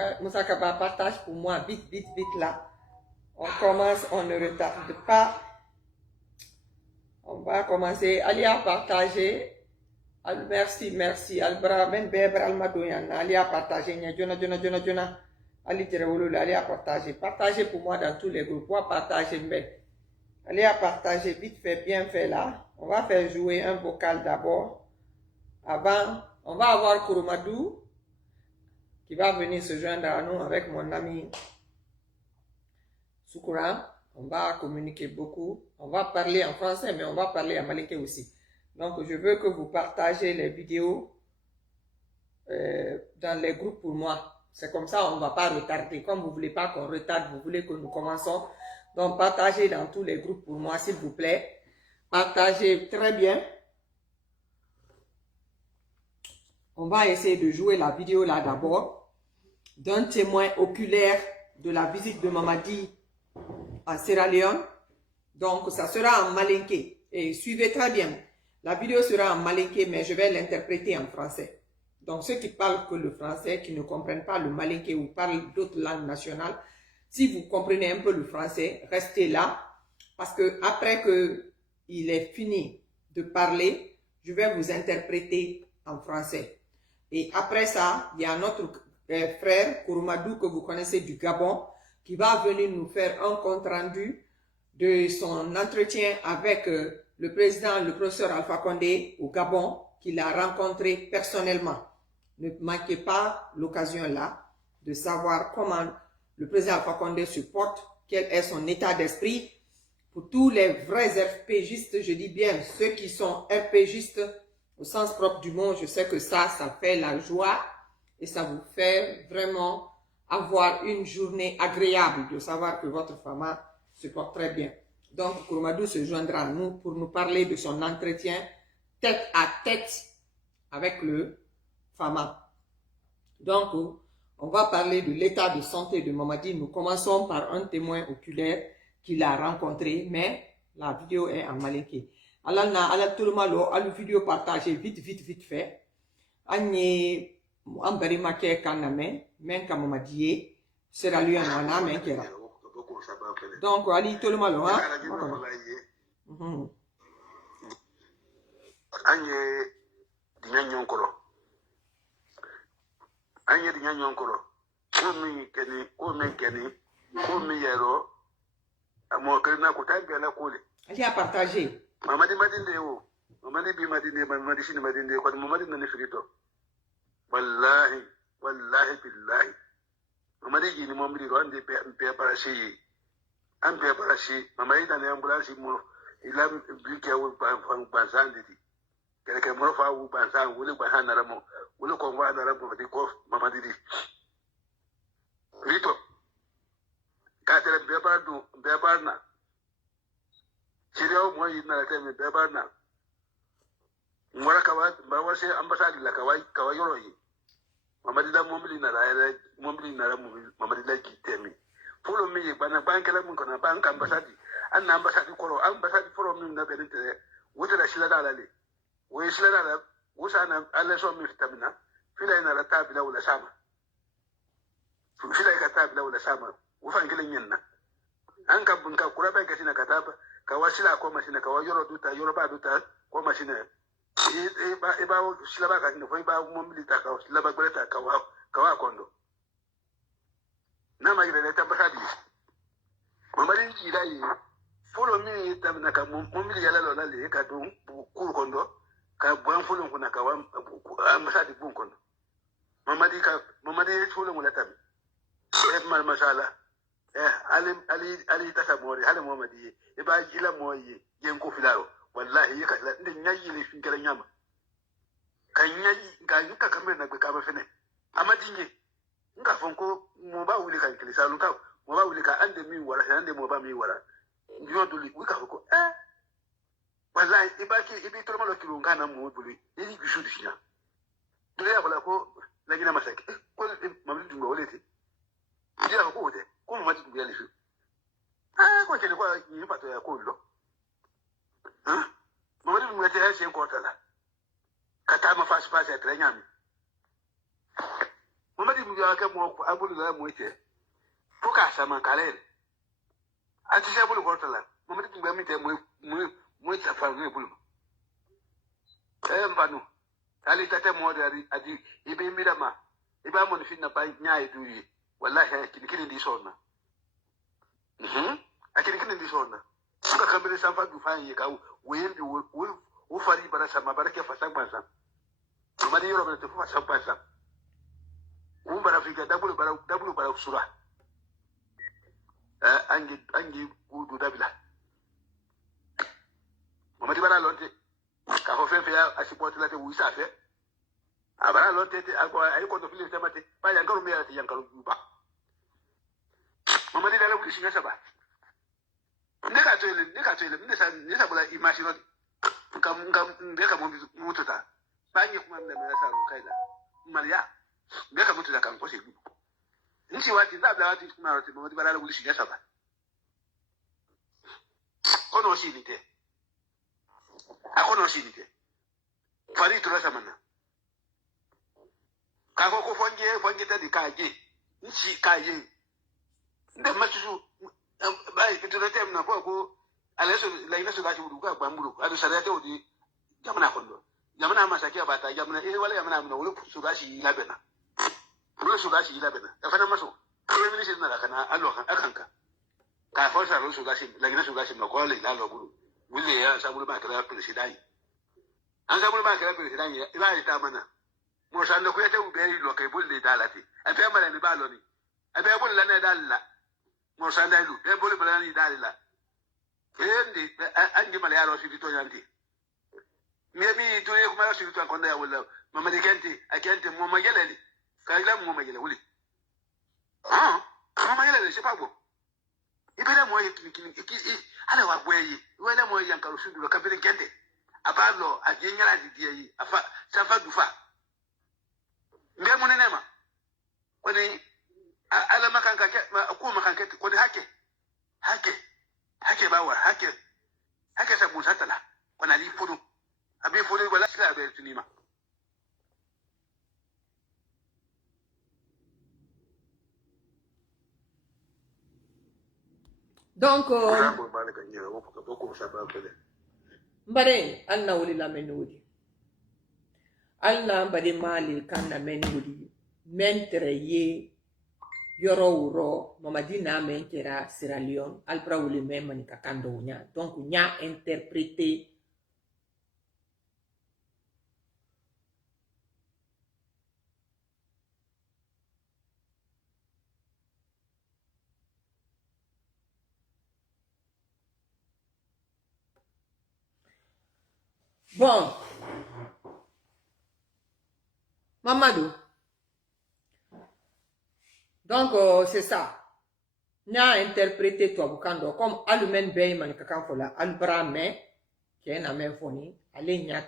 Ouais, Moussa Kaba, partage pour moi, vite, vite, vite là. On commence, on ne retarde pas. On va commencer. Ali a partagé. Merci, merci. Albra, ben bebre almadoyan. Ali a partagé. Jona. Ali Terewolo, Ali a partagé. Partagez pour moi dans tous les groupes. Moi, partagez, ben. Ali a partagé, vite fait, bien fait là. On va faire jouer un vocal d'abord. Avant, on va avoir Kouroumadou qui va venir se joindre à nous avec mon ami Soukoura. On va communiquer beaucoup. On va parler en français, mais on va parler en malinké aussi. Donc, je veux que vous partagez les vidéos dans les groupes pour moi. C'est comme ça, on ne va pas retarder. Comme vous ne voulez pas qu'on retarde, vous voulez que nous commençons. Donc, partagez dans tous les groupes pour moi, s'il vous plaît. Partagez très bien. On va essayer de jouer la vidéo là d'abord d'un témoin oculaire de la visite de Mamadi à Sierra Leone. Donc, ça sera en malinké. Et suivez très bien. La vidéo sera en malinké, mais je vais l'interpréter en français. Donc, ceux qui parlent que le français, qui ne comprennent pas le malinké ou parlent d'autres langues nationales, si vous comprenez un peu le français, restez là. Parce que après qu'il est fini de parler, je vais vous interpréter en français. Et après ça, il y a notre frère Kouroumadou que vous connaissez du Gabon qui va venir nous faire un compte rendu de son entretien avec le président, le professeur Alpha Condé au Gabon, qu'il a rencontré personnellement. Ne manquez pas l'occasion là de savoir comment le président Alpha Condé se porte, quel est son état d'esprit. Pour tous les vrais RPGistes, je dis bien ceux qui sont RPGistes au sens propre du mot, je sais que ça fait la joie et ça vous fait vraiment avoir une journée agréable de savoir que votre femme se porte très bien. Donc, Kouroumadou se joindra à nous pour nous parler de son entretien tête à tête avec le Fama. Donc, on va parler de l'état de santé de Mamadi. Nous commençons par un témoin oculaire qu'il a rencontré, mais la vidéo est en malinké. Alors, tout le monde a la vidéo partagée vite fait. Agne Ambarimake Kaname, men Mamadi, sera lui en ana, men kera. Donc, Ali, tout le monde, hein? Anye dinyanyonkoro. Anye dinyanyonkoro. Omi keni, yero. Amo kerina kutambi ala kule. Ali a partagé. Mamadi madinde yo. Mamadi bi madinde, mamadi shini madinde, kwa mamadi nani firito. Wallahi billahi. Mamadi jini mamadi ro ande pe parashi. Ampe parashi. Mamadi nani ambulance mo. Ila bike wo banzandi di. Kele mo fa wo banzan wo le banzan na ramo. Wo le ko wa na ramo di ko mamadi di. Rito. Katere bebarna. Siriyo mo yina teme bebarna. Ngora kawa bawa se ambassadeur la kawa yoro yi. Mamadi da momli na mamadi la kitemi. Polo mi bana bankela mun kona bank ambassadeur. An ambassadeur koro ambassadeur foro mi na benete. Wote da shila dalale. Wo shila dalale wo sana alle so mi vitamina. Fila ina la tabila wala sama. Fila ka tabila wala sama. Wo fangele nyenna. An ka bunka kura ba gasina kataba ka wasila ko mashina ka yoro duta yoro ba duta ko mashina. Ba shila ba ka ni foi ba mo milita ka shila ba goleta ka wa kondo. Na ma ile ta basadi. Mamari jira yi folo mi tamna ka mo mili yala lo le ka dum ku kondo ka bon folo kuna ka wa ambasadi bun kondo. Mamadi folo mo latam. Mal masala. Ali tasamori hali Muhammadi iba jila moyi yenko filaro wallahi yaka ndi nyayi le finkala nyama kanyayi ga kamera na ka ba fene amadinge nga fonko mo ba wuli kan kilisa luka mo ba wuli ka ande mi wala ande mo ba mi wala ndio duli wika ko wallahi ibi to malo kilo ngana mo duli ili bishu dishina duli ya wala ko lagina masaki ko mamdi ngo wolete ndio ko wote ko mamadi ndio alifu ko kele kwa ni pato ya ko lo mamadi ndio ya se ko tala kata ma fasi ya trenya mi Mamadi mjawake mwa abulu la mwite. Poka sama kalele. Ati se bulu kortala. Mamadi mjamite mwe safaru bulu. Mbanu. Ali tate mode adi ibe mirama. Iba mo finna ba nyaay duyi. Wallahi kinikini ndi sonna. Akinikini ndi sonna. Suka kambere safa du fa yi ka wembi wo fari bara sama barake fa sagbansa. Mamadi yoro bele fa sagbansa. Umbara fika dabulu bara sura. Angi udu dabila. Mamadi bara lonte. Ka ho fefe ya asipoti late wisa fe. Abara lonte te ay ko do fili temate ba yankaru me ate yankaru ba. Mamadi dala ku singa saba. Ndeka toile ndesa bula imagine ngam ndeka mo mututa. Ba nyi kuma mna mna sa kaila. Maria ndeka mututa kan ko se gudu. Nchi wati zabla wati kuma wati Mamadi bara ku singa saba. Kono sinite. Akono sinite. Fari to rasa mana. Kako ko fonge ta di kaje. Nchi kaje. Nda matusu bai kitule tem na ko aleso la ina so gashi budu ka gbamburu. Adu sarate odi jamana kondo. Jamana masaki abata jamana wala jamana mna wala so gashi labena. Wala so gashi labena. Da fana maso. Ko minister na kana allo kan akanka. Ka forsa ro so gashi la ina so gashi na ko la lo budu. Wule ya sabulu ba kala presidai. An sabulu ba kala presidai ila ita mana. Mo sanda ku ya ta ube lo kai bulle dalati. A fe mala ni ba lo ni. A fe bulle na dalla. Mo sanda lu be bulle mala ni dalla. Endi andi mala ya ro si to yanti. Mi to ye kuma si to konda ya wala. Mama de kenti akenti mo magele ni. Ka ila mo magele wuli. Mo magele se pa go. Ibere mo ye kini ala wa gweyi wele mo yankaru sudu ka bere kende abalo ajenyala didiyi afa safa dufa ngemu nenema kwani ala makanka ku makanka ko hake bawa hake sabu satala kwana li fudu abi fudu wala sila be tunima. Donc, mbare alna wuli la menudi. Alna mbade mali kanna menudi. Mentre ye yoro uro Mamadi na menkera Sierra Leone. Alpra wuli memani kakando unya. Donc, nya interprété. Bon, Mamadou. Donc, c'est ça. N'a interprété toi bukando comme alumen bay man kakan fola albra me qui est na même foni ale nya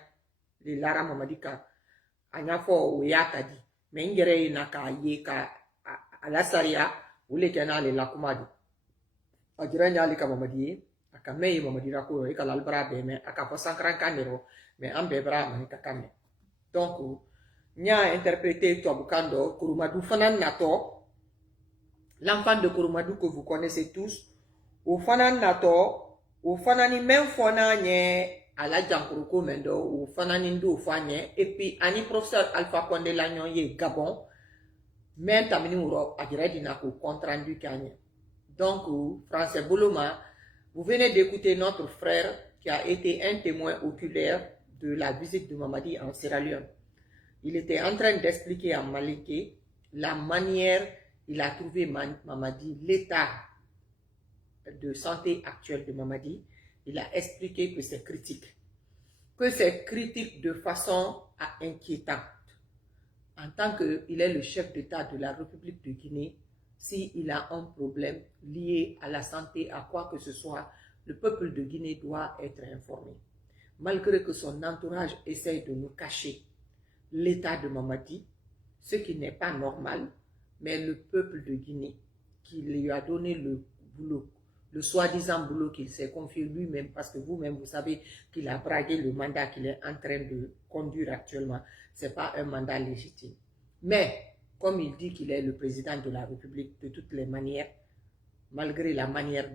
le lara Mamadika anya fo uyata di mais ngere na ka ye ka ala saria ule kana le lakumadi ajiranya ali ka Mamadi aka me Mamadi rako e kala albra be me aka fo sankran kanero mais ambe bra man kakame. Donc nya interprété toi bukando kurumadu fanan nato. L'enfant de Kouroumadou que vous connaissez tous, au fanan nato, au fanani même fona nye à la jankuruko mendo, au fanani ndo fanye, et puis ani professeur Alpha Condé Lagnon ye Gabon, mais tamini ouro agiredi na ko compte rendu kanye. Donc Français Boloma, vous venez d'écouter notre frère qui a été un témoin oculaire de la visite de Mamadi en Sierra Leone. Il était en train d'expliquer à Maliki la manière il a trouvé Mamadi, l'état de santé actuel de Mamadi. Il a expliqué que c'est critique. Que c'est critique de façon inquiétante. En tant qu'il est le chef d'État de la République de Guinée, s'il a un problème lié à la santé, à quoi que ce soit, le peuple de Guinée doit être informé. Malgré que son entourage essaye de nous cacher l'état de Mamadi, ce qui n'est pas normal, mais le peuple de Guinée, qui lui a donné le boulot, le soi-disant boulot qu'il s'est confié lui-même, parce que vous-même, vous savez qu'il a bragué le mandat qu'il est en train de conduire actuellement. Ce n'est pas un mandat légitime. Mais, comme il dit qu'il est le président de la République de toutes les manières, malgré la manière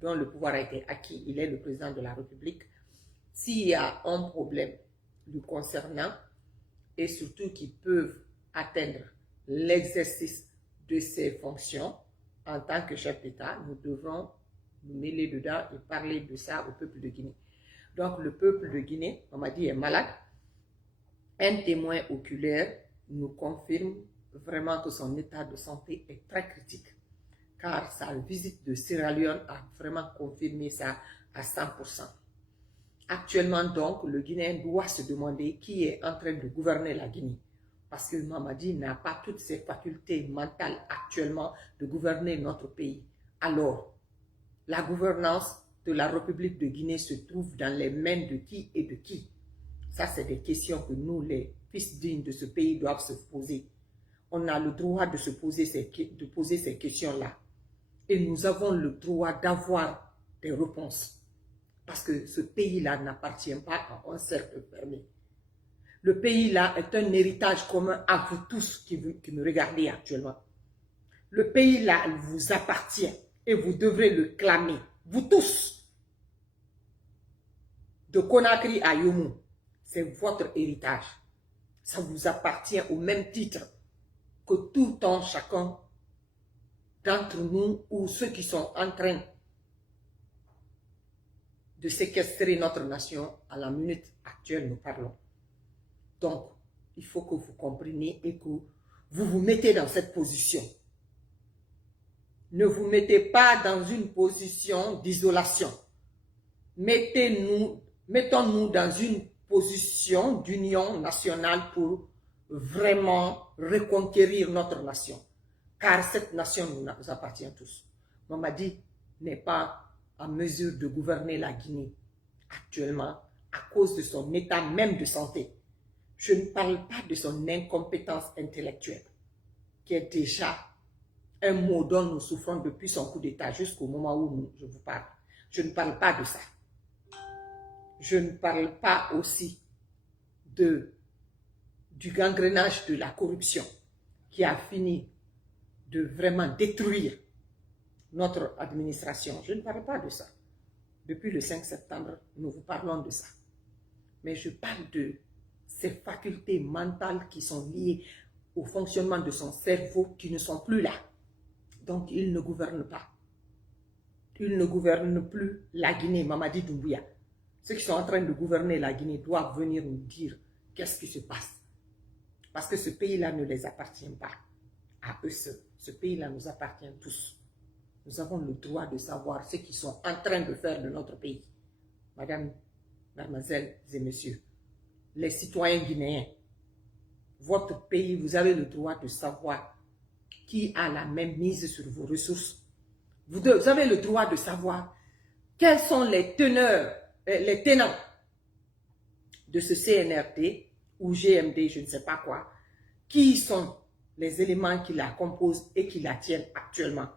dont le pouvoir a été acquis, il est le président de la République. S'il y a un problème le concernant, et surtout qu'ils peuvent atteindre l'exercice de ses fonctions en tant que chef d'État, nous devrons nous mêler dedans et parler de ça au peuple de Guinée. Donc le peuple de Guinée, on m'a dit, est malade. Un témoin oculaire nous confirme vraiment que son état de santé est très critique, car sa visite de Sierra Leone a vraiment confirmé ça à 100%. Actuellement donc, le Guinéen doit se demander qui est en train de gouverner la Guinée, parce que Mamadi n'a pas toutes ses facultés mentales actuellement de gouverner notre pays. Alors, la gouvernance de la République de Guinée se trouve dans les mains de qui et de qui? Ça, c'est des questions que nous, les fils dignes de ce pays, doivent se poser. On a le droit de se poser ces questions-là. Et nous avons le droit d'avoir des réponses. Parce que ce pays-là n'appartient pas à un cercle fermé. Le pays-là est un héritage commun à vous tous qui me regardez actuellement. Le pays-là vous appartient et vous devrez le clamer. Vous tous. De Conakry à Youmou, c'est votre héritage. Ça vous appartient au même titre que tout un chacun d'entre nous ou ceux qui sont en train de séquestrer notre nation à la minute actuelle, nous parlons. Donc, il faut que vous compreniez et que vous vous mettez dans cette position. Ne vous mettez pas dans une position d'isolation. Mettons-nous dans une position d'union nationale pour vraiment reconquérir notre nation. Car cette nation nous appartient tous. Mamadi n'est pas en mesure de gouverner la Guinée actuellement à cause de son état même de santé. Je ne parle pas de son incompétence intellectuelle, qui est déjà un mot dont nous souffrons depuis son coup d'État jusqu'au moment où je vous parle. Je ne parle pas de ça. Je ne parle pas aussi du gangrénage de la corruption qui a fini de vraiment détruire notre administration. Je ne parle pas de ça. Depuis le 5 septembre, nous vous parlons de ça. Mais je parle de ces facultés mentales qui sont liées au fonctionnement de son cerveau qui ne sont plus là. Donc, il ne gouverne pas. Il ne gouverne plus la Guinée, Mamadi Doumbouya. Ceux qui sont en train de gouverner la Guinée doivent venir nous dire qu'est-ce qui se passe. Parce que ce pays-là ne les appartient pas à eux seuls. Ce pays-là nous appartient tous. Nous avons le droit de savoir ce qu'ils sont en train de faire de notre pays. Madame, mademoiselles et messieurs, les citoyens guinéens, votre pays, vous avez le droit de savoir qui a la même mise sur vos ressources. Vous avez le droit de savoir quels sont les tenants de ce CNRD ou GMD, je ne sais pas quoi, qui sont les éléments qui la composent et qui la tiennent actuellement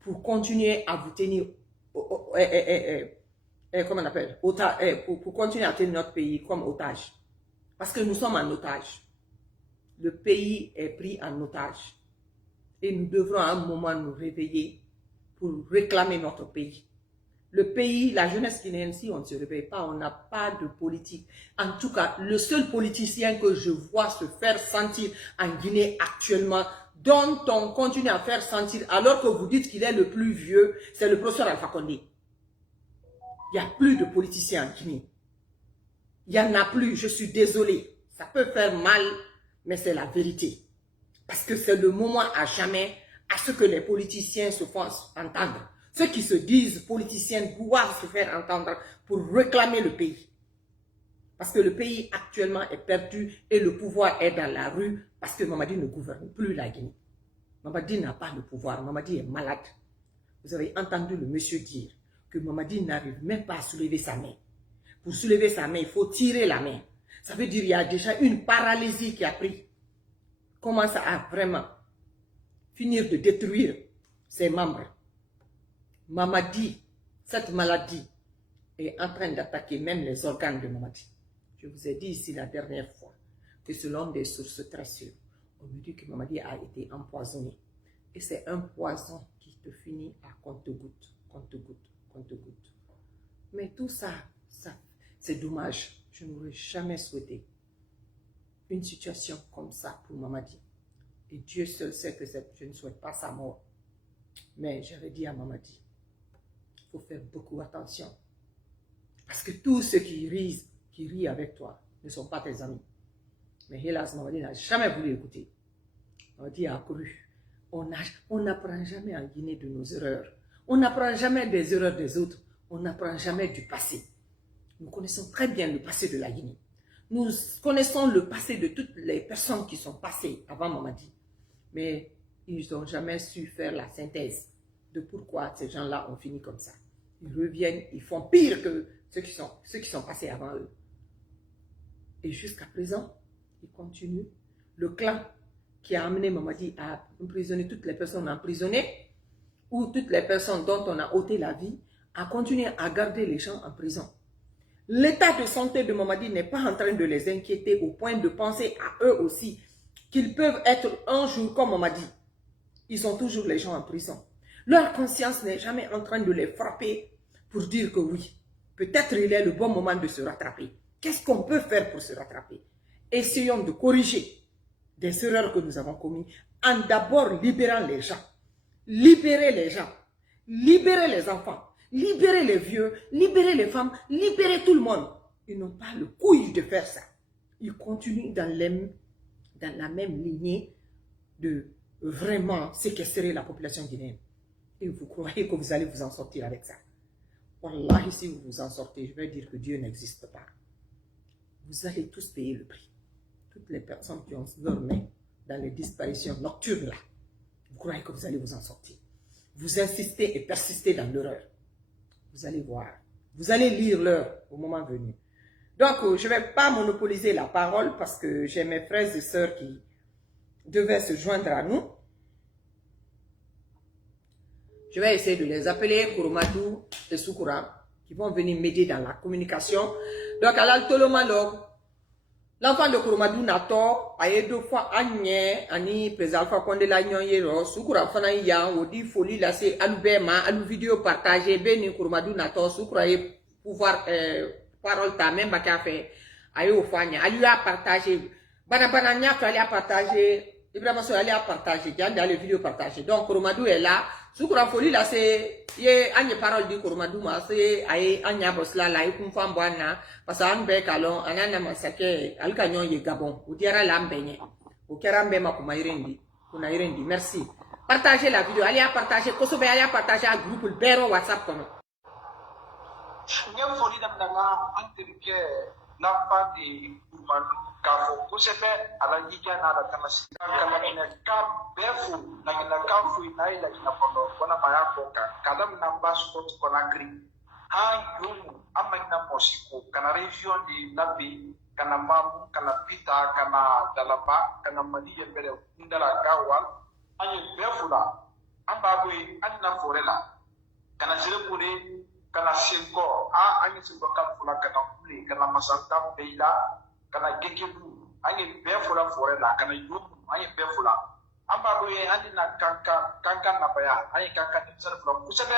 pour continuer à vous tenir, comment on appelle, pour continuer à tenir notre pays comme otage. Parce que nous sommes en otage. Le pays est pris en otage. Et nous devrons à un moment nous réveiller pour réclamer notre pays. Le pays, la jeunesse guinéenne, si on ne se réveille pas, on n'a pas de politique. En tout cas, le seul politicien que je vois se faire sentir en Guinée actuellement, dont on continue à faire sentir, alors que vous dites qu'il est le plus vieux, c'est le professeur Alpha Condé. Il n'y a plus de politiciens en Guinée. Il n'y en a plus, je suis désolée. Ça peut faire mal, mais c'est la vérité. Parce que c'est le moment à jamais à ce que les politiciens se fassent entendre. Ceux qui se disent politiciens doivent se faire entendre pour réclamer le pays. Parce que le pays actuellement est perdu et le pouvoir est dans la rue parce que Mamadi ne gouverne plus la Guinée. Mamadi n'a pas le pouvoir, Mamadi est malade. Vous avez entendu le monsieur dire que Mamadi n'arrive même pas à soulever sa main. Pour soulever sa main, il faut tirer la main. Ça veut dire qu'il y a déjà une paralysie qui a pris. Commence à vraiment finir de détruire ses membres. Mamadi, cette maladie est en train d'attaquer même les organes de Mamadi. Je vous ai dit ici la dernière fois que selon des sources très sûres, On me dit que Mamadi a été empoisonné. Et c'est un poison qui te finit à compte-goutte, compte-goutte, compte-goutte. Mais tout ça, c'est dommage. Je n'aurais jamais souhaité une situation comme ça pour Mamadi. Et Dieu seul sait que je ne souhaite pas sa mort. Mais j'avais dit à Mamadi, il faut faire beaucoup attention. Parce que tous ceux qui rient avec toi ne sont pas tes amis. Mais hélas, Mamadi n'a jamais voulu écouter. Mamadi a cru. On n'apprend jamais en Guinée de nos erreurs. On n'apprend jamais des erreurs des autres. On n'apprend jamais du passé. Nous connaissons très bien le passé de la Guinée. Nous connaissons le passé de toutes les personnes qui sont passées avant Mamadi. Mais ils n'ont jamais su faire la synthèse de pourquoi ces gens-là ont fini comme ça. Ils reviennent, ils font pire que ceux qui sont passés avant eux. Et jusqu'à présent, ils continuent. Le clan qui a amené Mamadi à emprisonner toutes les personnes emprisonnées ou toutes les personnes dont on a ôté la vie, a continué à garder les gens en prison. L'état de santé de Mamadi n'est pas en train de les inquiéter au point de penser à eux aussi qu'ils peuvent être un jour comme Mamadi. Ils ont toujours les gens en prison. Leur conscience n'est jamais en train de les frapper pour dire que oui, peut-être il est le bon moment de se rattraper. Qu'est-ce qu'on peut faire pour se rattraper? Essayons de corriger des erreurs que nous avons commises en d'abord libérant les gens. Libérer les gens, libérer les enfants, libérer les vieux, libérer les femmes, libérer tout le monde. Ils n'ont pas le couille de faire ça. Ils continuent dans la même lignée de vraiment séquestrer la population guinéenne. Et vous croyez que vous allez vous en sortir avec ça? Wallahi, si vous vous en sortez, je vais dire que Dieu n'existe pas. Vous allez tous payer le prix. Toutes les personnes qui ont leur main dans les disparitions nocturnes là, vous croyez que vous allez vous en sortir? Vous insistez et persistez dans l'erreur. Vous allez voir. Vous allez lire l'heure au moment venu. Donc, je ne vais pas monopoliser la parole parce que j'ai mes frères et sœurs qui devaient se joindre à nous. Je vais essayer de les appeler Kouroumadou et Soukoura qui vont venir m'aider dans la communication. Donc, à l'altolomalo, l'enfant de Kouroumadou Nato, a eu 2 fois Agnès, Annie, Président Alpha Condé Lagnon Yero, Soukoura Fana Yan, Odi Folie, là c'est Aloubema, Alou vidéo partagée, Beni Kouroumadou Nato, Soukoura pouvoir, parole ta même café, Ayo Ofanya, Alou a partagé, Banabanania, Fali a partagé, Ibrahima Soali a partagé, Diane dans les vidéos partagées. Donc Kouroumadou est là, Soukoura Folie là c'est, Yé, Agne parole de Kouroumadou, ma c'est, Aye, Anya Bosla, là, Ikumfam Boana, parce qu'en Bekalon, Anana Masake, Alcanyon Ye Gabon, ou Diara Lambegne, ou Kerambe Makumaïrendi, Kunaïrendi, merci. Partagez la vidéo, allez à partager, Kosobe, allez à partager à groupe, le Béro WhatsApp comme. Ngeen foli dam danga antirike l'enfant de Kouroumadou kafo kusebe ala yija na la kamasi kala ina ka befu na ina kafu ina ila ina pondo kona maya koka kadam namba spot kona green ha yumu amma ina mosiko kana region di nabi kana mamu kana pita kana dalaba kana madiye bere ndala gawal anye befu la amba boy anna forela kana jirebure kana senko anye senko kafula kana kuli kana masanta beila kana gegebu anye befula forela kana yumu anye befula amba boye andi na kanka na baya anye kanka ni sar fula kusebe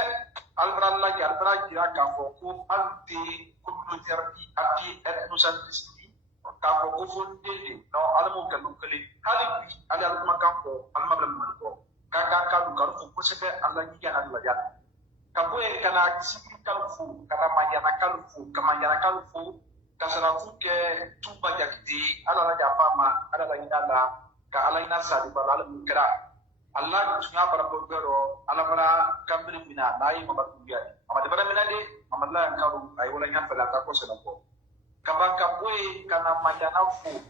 albralla ya albra jira ka fo ko anti communautaire di ati ethnocentricity ka fo ko fonde no alamo kanu kali hali bi ali alma kampo alma blam ko kanka ka du ka fo kusebe alla ni ya alla ya kaboye kana kisibi kalfu kana manyana kalfu kama manyana kalfu kasara fuke tuba yakti ala la jafama ala la inala ka ala ina sadi bala ala mukra Allah tunya bara bogoro ala bara kambri mina nayi mabatu biya amade bara mina de amalla karu ay wala nya fala ka ko sala ko kaba kaboye kana manyana fu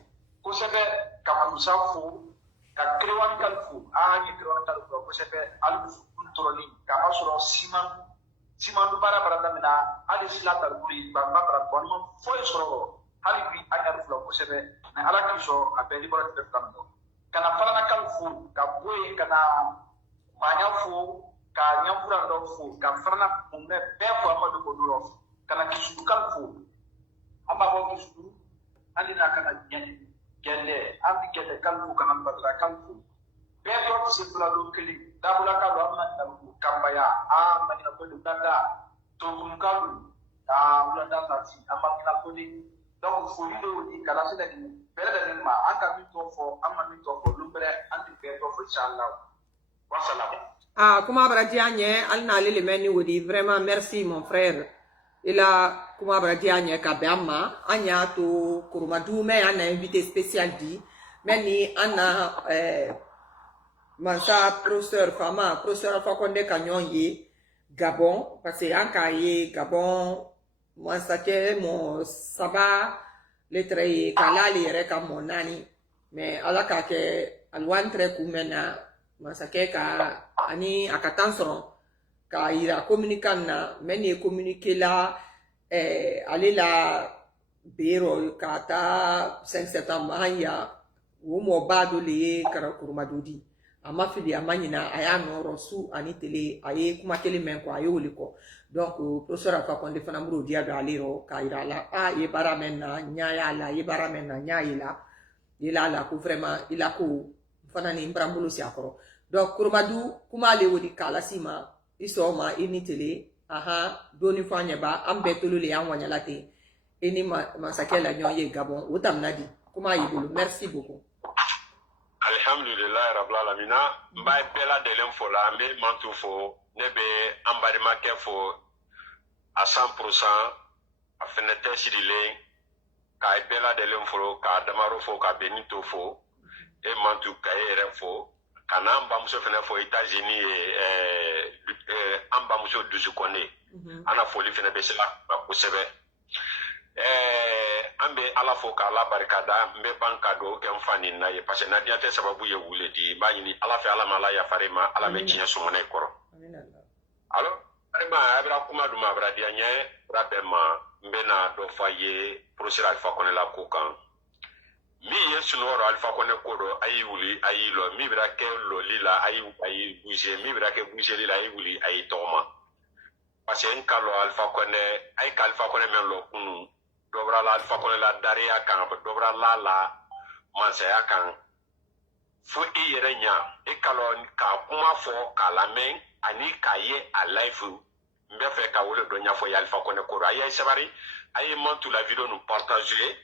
ko sebe kama musafu ka krewan kalfu ni krewan kalfu ko sebe alu turoni kama suro siman du bara damina ali silata kuri bamba bara bonmo foi suro hali bi anyar flo ko sebe na ala kiso apeli bara te tamdo kana fala kalfu ka boye kana manya fu ka nyambura do fu ka fala munne be ko amadu ko duro kana kisu kalfu amba bo kisu ali na kana nyani gende ambi gende kalfu kanam badra kalfu be to se bula do kili da bula ka do amna da kambaya a manina ko dada to kum kalu a bula da tati amna ko ni donc fo do di kala se da ni bele da ni ma aka mi to fo amma mi to fo lumbre anti be to fo inshallah wa salam. Ah, kuma bradianye alna lele meni wodi vraiment merci mon frère. Ila kuma bradianye kabama anya to kurumadu me ana invité spécial di meni ana mansa professeur Fakonde Kanyon ye Gabon parce que anka ye Gabon mansa ke mo saba letre ye kalali reka monani mais alaka ke alwantre kumena mansa ke ka ani akatansoro ka ira communiquer na meni communiquer la aller la biro kata 5 septembre hanya wo mo bado le kara kurumadudi ama fili amanyina aya no rosu ani tele aye kuma tele men ko ayo liko donc professeur Fakonde fana muro dia do aliro ka ira la ye bara menna nya la ye bara menna nya ila la ko vraiment ila ko fana ni mbrambulo si akoro donc kurumadu kuma le wodi kala sima iso ma ini tele aha doni fanya ba ambe tolule ya wanya late ini masakela nyoye Gabon utam nadi kuma yibulu merci beaucoup. Alhamdulillah rabbil alamin mbay bela delem fo la mbe mantu fo nebe ambarima ke fo à 100% a fenete sidile ka bela delem fo ka damaro fo ka benito fo e mantu ka ere fo kana amba muso fene fo États-Unis amba muso dusu kone ana foli fene be sela ko sebe ambe ala fo ka ala barikada mbe banka do ke mfani na ye parce na diate sababu ye wuledi ba yini ala fe ala mala ya farema ala me kinya sumone koro alors ma abra kuma duma abra dianye rabema mbe na do faye procès Alpha Koné la kokan mi ye sunoro Alpha Koné kodo ayi wuli ayi lo mi bra ke lo lila ayi bouger mi bra ke bouger lila ayi wuli ayi toma parce que nkalo Alpha Koné ayi ka Alpha Koné men lo kunu dobra la Alpha Koné la daria kan dobra la mansaya kan fo e yere nya e kalo ka kuma fo kala men ani ka ye a life mbe fe ka wole do nya fo ya Alpha Koné kodo ayi sabari ayi montu la vidéo nous partager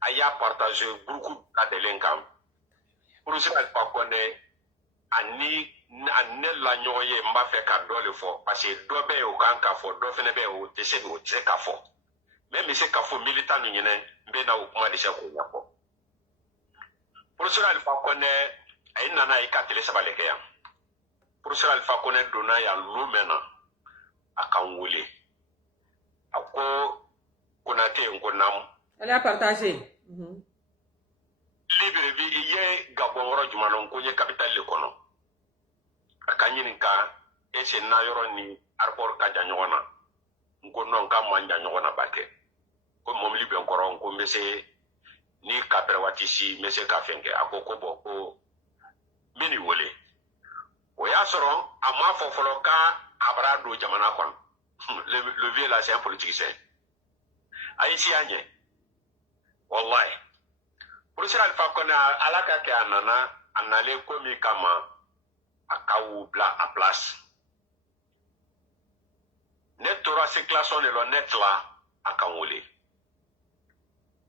aya partager beaucoup la delenkam pour ça Alpha Koné ani anne la nyoye mba fe ka do le fo parce que do be o kan ka fo do fene be o tese o tse ka fo même c'est ka fo militant ni nyene mbe na o kuma de ko nya fo pour ça Alpha Koné ay nana ay ka tele sabale ke ya pour ça Alpha Koné dona ya lumena akan wule ako konate ngonam elle a partagé libre bi ye Gabon woro jumano ko ye capital le kono akanyini ka ese na yoro ni airport ka janyona ngo non ka manja nyona bake ko mom libe nkoro ngo mese ni kapre watisi mese ka fenge akoko boko mini wole o ya soro ama fofolo ka abrado jamana kon le vieux là c'est un politicien aïsi anye wallahi pour ça Alpha Koné alaka ke anana anale komi kama akawu bla a place net tora se classons le net là akanwole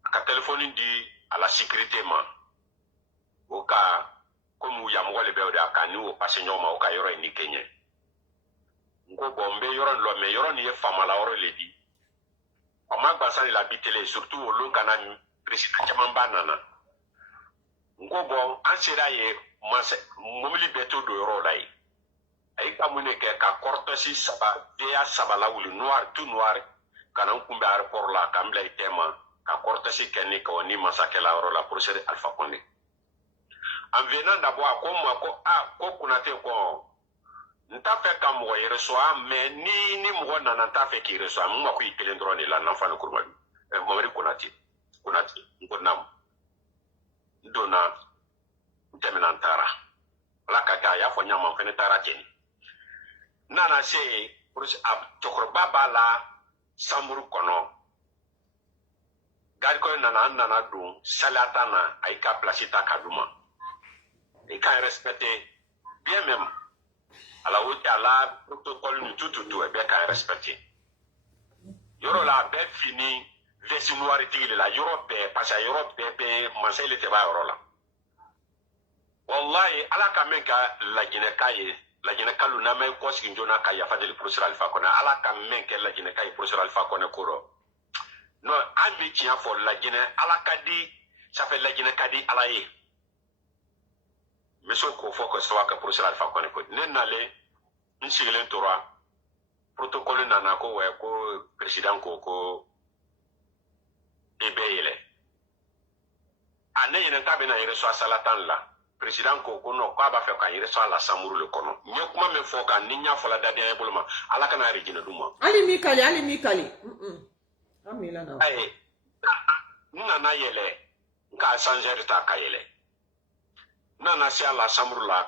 aka téléphone di à la sécurité ma oka comme ya mo le be o da kanu o passe nyoma oka yoro ni kenye ngo bombe yoro lo me yoro ni e fama la oro le di o ma gba sani la bitele surtout o lon kana président jamamba nana ngo bon ansera ye mase momili beto do yoro lai ay kamune ke ka cortesi saba dia saba la wuli noir tout noir kana kumbe airport la kamla itema ka cortesi kenni ko ni masake la oro la procédure Alpha Koné en venant d'abord ko mo ko ko kunate ko nta fe ka mo yere so mais ni mo na nta fe ki reso mo ko ikelen drone la na fa no kurma mo ri kunati ngonam dona temenantara la kaka ya fo nyama fene tara keni nana se pour ab tokro baba la samburu kono gariko nana don salata na ay ka place ta kaduma et quand respecter bien même à la protocole nous tout et bien quand respecter yoro la be fini vesti noir tigile la yoro be parce que yoro be masay le te ba yoro la wallahi ala ka men ka la jine kalu na me ko skin jona ka ya fadel professeur alpha kona ala ka men ke la jine kay professeur alpha kona koro no ami ti afo la jine ala ka di ça fait la jine ka di ala yi mais so ko focus so ka professeur alpha kona ko nenale nsigilen tora protocole nana ko we ko président ko ebeyele ane yene tabe na yere so salatan la président ko no ko aba fe ka yere so la samuru le kono nye kuma me fo ka ninya fo la dade e bolma ala kana regina duma ali mikali amila na ay nana yele nka changer ta ka yele nana si ala samuru la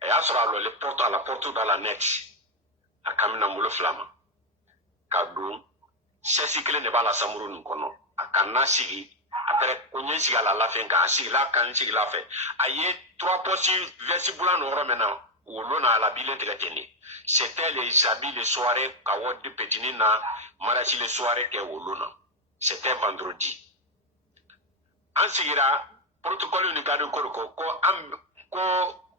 e asra lo le porte à la porte dans la next akamina mulo flama kadu sesikle ne bala samuru nun kono akana sigi après konye sigi ala la fin ka sigi la kan sigi la fe aye 3 postes vestibulan no romena wolo na la bile tegateni c'était les habits les soirées kawod de petini na marachi les soirées ke wolo na c'était vendredi an sigira protocole ni gado ko am ko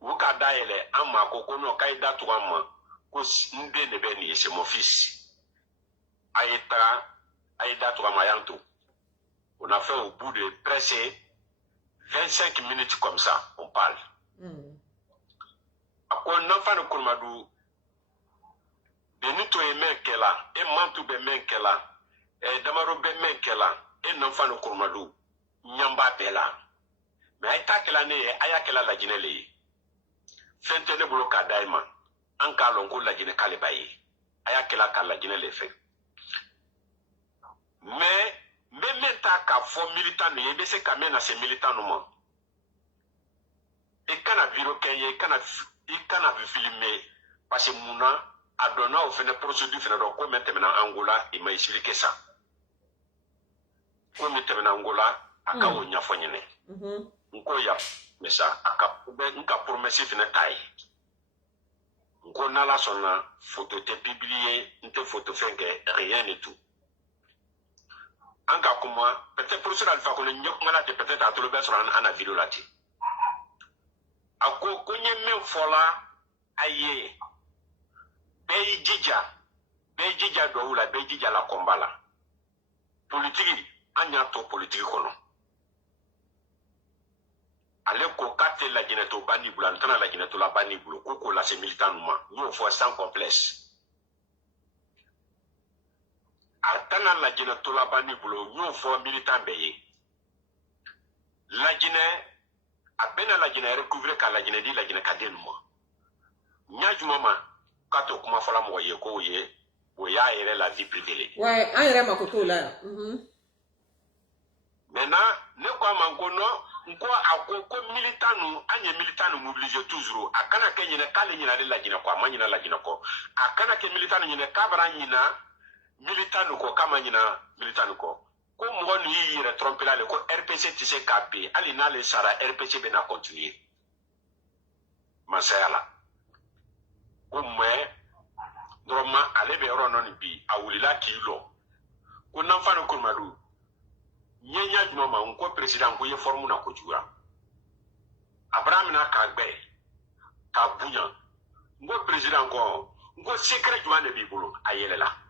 wuka daele amma ko no kai datu amma ko nde ne be ni c'est mon fils aïda Touramayanto. On a fait au bout de presque 25 minutes comme ça, on parle. Ako n'enfant de Kourmadou, Benito et Menkela, et Mantou be Menkela, et Damaro be Menkela, et n'enfant de Kourmadou, Nyamba Bela. Mais aïta kela ne, ayakela la jinele. Fentene boloka daima, anka longo la jine kalebaye. Ayakela ka la jinele fait. Mais même ta ka fo militant ne be se ka mena se militant no mo e kana biro kenye kana filmer parce que muna adona o fene procédure fene do ko meteme na Angola e ma expliquer ça ko meteme na Angola aka o nya fonyene nko ya mais ça aka nka promesse fene tai nko na la sonna photo te publier nte photo fenge rien du tout. Anga kuma peut-être professeur alpha ko nyok mala te peut-être a tolo be sur ana vidéo lati ako ko nyemme fola aye be jija do wula be jija la kombala politique anya to politique kono ale ko kate la jineto bani bulan tana la jineto la bani bulo ko la se militant numa no fo sans complexe Artana la jine tola bani bulo nyo fo militant beye. La jine abena la jine recouvrer ka la jine di la jine kadenuma. Nya jumama kato kuma fola mo ye ko ye wo ya ere la vie privée. Ouais, ayere makoto la. Maintenant ne ko mangono nko akoko militanu anye militanu mobiliser toujours akana ke nyine kale nyina la jine ko amanyina la jine ko akana ke militanu nyine kabra nyina militant ko kama nyina militant ko mo ni yire tromper la ko RPC tise kapi ali na le sara RPC be na continuer masayala ko me droma ale be ro non bi awulila kilo ko nan fa no ko madu nyenya juma ma ko president ko ye formu na ko jura Abraham na kagbe ka bunya ngo president ko ngo secret juma ne bi bulu ayelela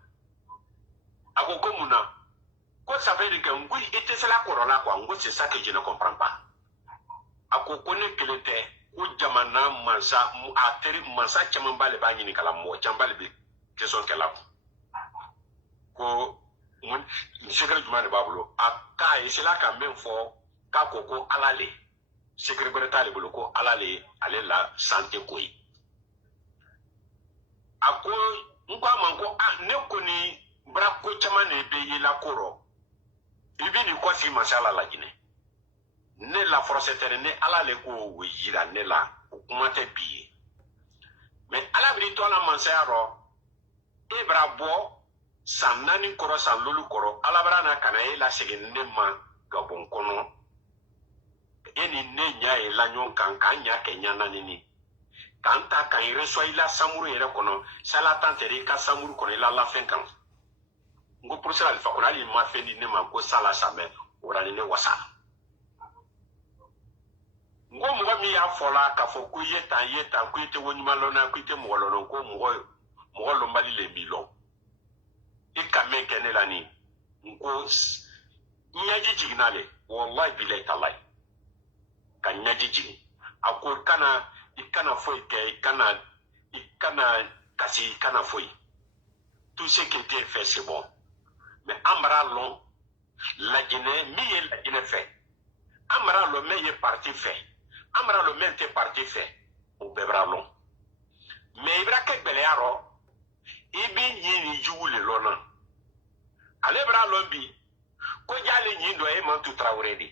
ako komuna ko ça veut dire que ngui était cela corona quoi ngo c'est ça que je ne comprends pas ako kone kelete ko jamana mansa mu ateri mansa chamambale ba nyini kala mo chambale bi question kala ko mun secret du mane babulo aka et cela quand même fort ka koko alale secret bretale bulo ko alale ale la santé koi ako ngwa manko ne ko ni brako chama ne be la koro ibi ni ko si masala la gine ne la forcetere ne ala le ko wira ne la kuma te bi mais ala bi to la mansaro e brabo san naani kɔrɔ san lolu kɔrɔ alabara na kana e lasegin ne ma Gabon kɔnɔ e ni ne ɲa ye la ɲɔgɔn kan k'an ɲa kɛ ɲa naani ni k'an ta k'an reçoit i la samuru yɛrɛ kɔnɔ sala tan tɛrɛ i ka samuru kɔnɔ i la lafɛn kan n ko professeur Alifa Kone hali ma fɛn di ne ma ko sala samɛ o ra ni ne wasa n ko mɔgɔ min y'a fɔla k'a fɔ ko i ye tan ko i tɛ woɲuman lɔnna ko i tɛ mɔgɔ lɔnna ko mɔgɔ lɔnbali le b'i lɔ i ka mɛn kɛ ne la ni n ko ɲɛji jiginna le wallahi bilahi talahi ka ɲɛji jigin a ko i kana foyi kɛ i kana kasi i kana foyi tout ce qui était fait c'est bon mais an mara lɔn Laginɛ min ye Laginɛ fɛ an mara lɔn min ye parti fɛ an mara lɔn min tɛ parti fɛ o bɛɛ b'a lɔn mais i bɛra kɛ gɛlɛya rɔ i bɛ ɲi ni jugu le lɔn na ale bɛra lɔn bi ko j'ale ɲi dɔ ye Mantu Traoré de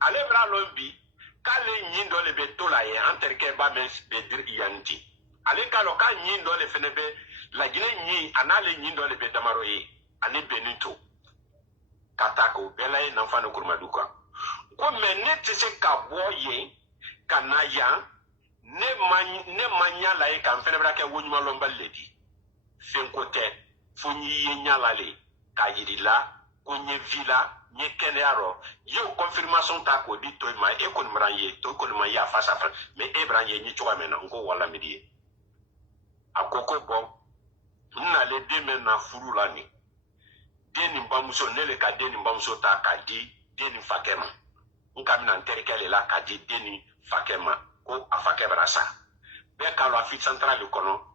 ale bɛra lɔn bi k'ale ɲi dɔ le bɛ to la ye an terikɛ ba mɛn bɛ diri yanti ale k'a lɔn k'a ɲi dɔ le fɛnɛ bɛ Laginɛ ɲi a n'ale ɲi dɔ le bɛ Damaro ye ani Benito ka taa k'o bɛɛ la ye Nanfane Kurumadu kan ko mais ne tɛ se ka bɔ yen ka na yan ne ma ɲa la ye k'an fɛnɛ bɛra kɛ woɲuman lɔnbali le di fɛn ko tɛ fo n y'i ye ɲa la le k'a yiri la ko n ye vi la n ye kɛnɛya rɔ i y'o confirmation ta k'o di to ma e kɔni bɛra n ye to kɔni ma ye a face à face mais e bɛra n ye ɲi cogoya min na n ko wala midi ye a ko bɔn n nalen den bɛ na furu la nin den nin bamuso ne le ka den nin bamuso ta k'a di den nin fakɛ ma n ka mina n terikɛ le la k'a di den nin fakɛ ma ko a fakɛ bɛra sa bɛɛ k'a lɔ Afrique centrale kɔnɔ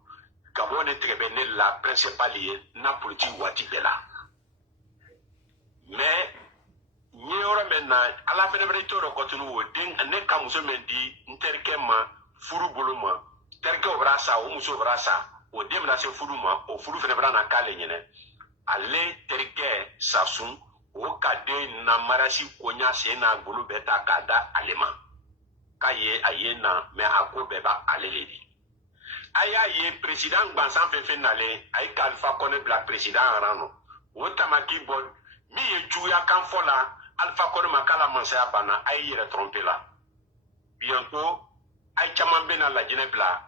Gabon ne tigɛ bɛ ne la principal ye na politique waati bɛɛ la mais n ye yɔrɔ min na ala fɛnɛ bɛrɛ t'o dɔ kɔtunu o den ne ka muso min di n terikɛ ma furu bolo ma terikɛ o bɛra sa o muso bɛra sa o den bɛna se furu ma o furu fɛnɛ bɛra na k'ale ɲɛnɛ ale terikɛ Sasun o ka den na marasi koɲa sen n'a golo bɛɛ ta k'a da ale ma k'a ye a ye na mais a ko bɛɛ b'a ale le di a y'a ye président gansan fɛn fɛn nalen a ye Alpha Kone bila président ran nɔ o tamaki bɔ min ye juguya kan fɔ la Alpha Kone ma k'a la mansaya banna a ye yɛrɛ tromper la bientôt a ye caman bɛ na Laginɛ bila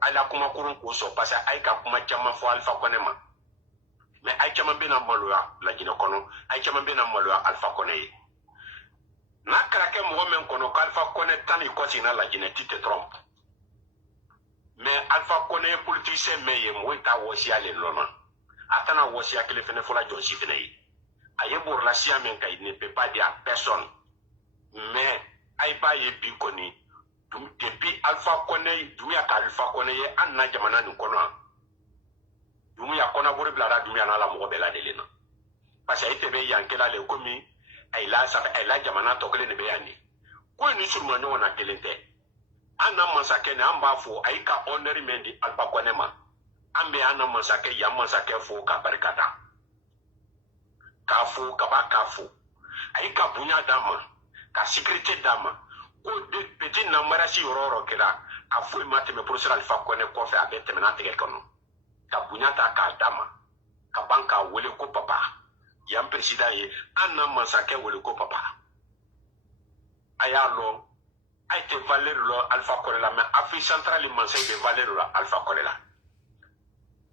a la kuma kurun k'o sɔn parce que a ye ka kuma caman fɔ Alpha Kone ma mais a ye caman bɛ na maloya Laginɛ kɔnɔ a ye caman bɛ na maloya Alpha Kone ye n'a kɛra kɛ mɔgɔ min kɔnɔ ko Alpha Kone tan ni kɔ seginna Laginɛ tu te trompes mais Alpha Kone ye politicien min ye mɔgɔ t'a wɔsiya le lɔn na a tɛna wɔsiya kelen fɛnɛ fɔ la jɔnsi fɛnɛ ye a ye borolasiya min kan il ne peut pas dire à personne mais a b'a ye bi kɔni depuis Alpha Kone Dumbuya ka Alpha Kone ye an na jamana nin kɔnɔ Dumbuya kɔnɔbori bilara Dumbuya n'a la mɔgɔ bɛɛ lajɛlen na parce que e tɛ bɛ yan kɛla le komi a la jamana tɔ kelen de bɛ yan de ko ni suruma ɲɔgɔn na kelen tɛ an na masakɛ ni an b'a fɔ a ye ka honneur min di Alpha Kone ma an bɛ an na masakɛ yan masakɛ fo ka barikada k'a fo ka ba k'a fo a ye ka bonya d'a ma ka sécurité d'a ma ko petit namarasi yɔrɔ yɔrɔ kɛra a foyi ma tɛmɛ professeur Alpha Kone kɔfɛ a bɛ tɛmɛna tigɛ kɔnɔ ka bonya ta k'a d'a ma ka ban k'a wele ko papa yan président ye an na masakɛ wele ko papa a y'a lɔn a ye tɛ valeur lɔ Alpha Kone la mais Afrique centrale mansa bɛ valeur la Alpha Kone la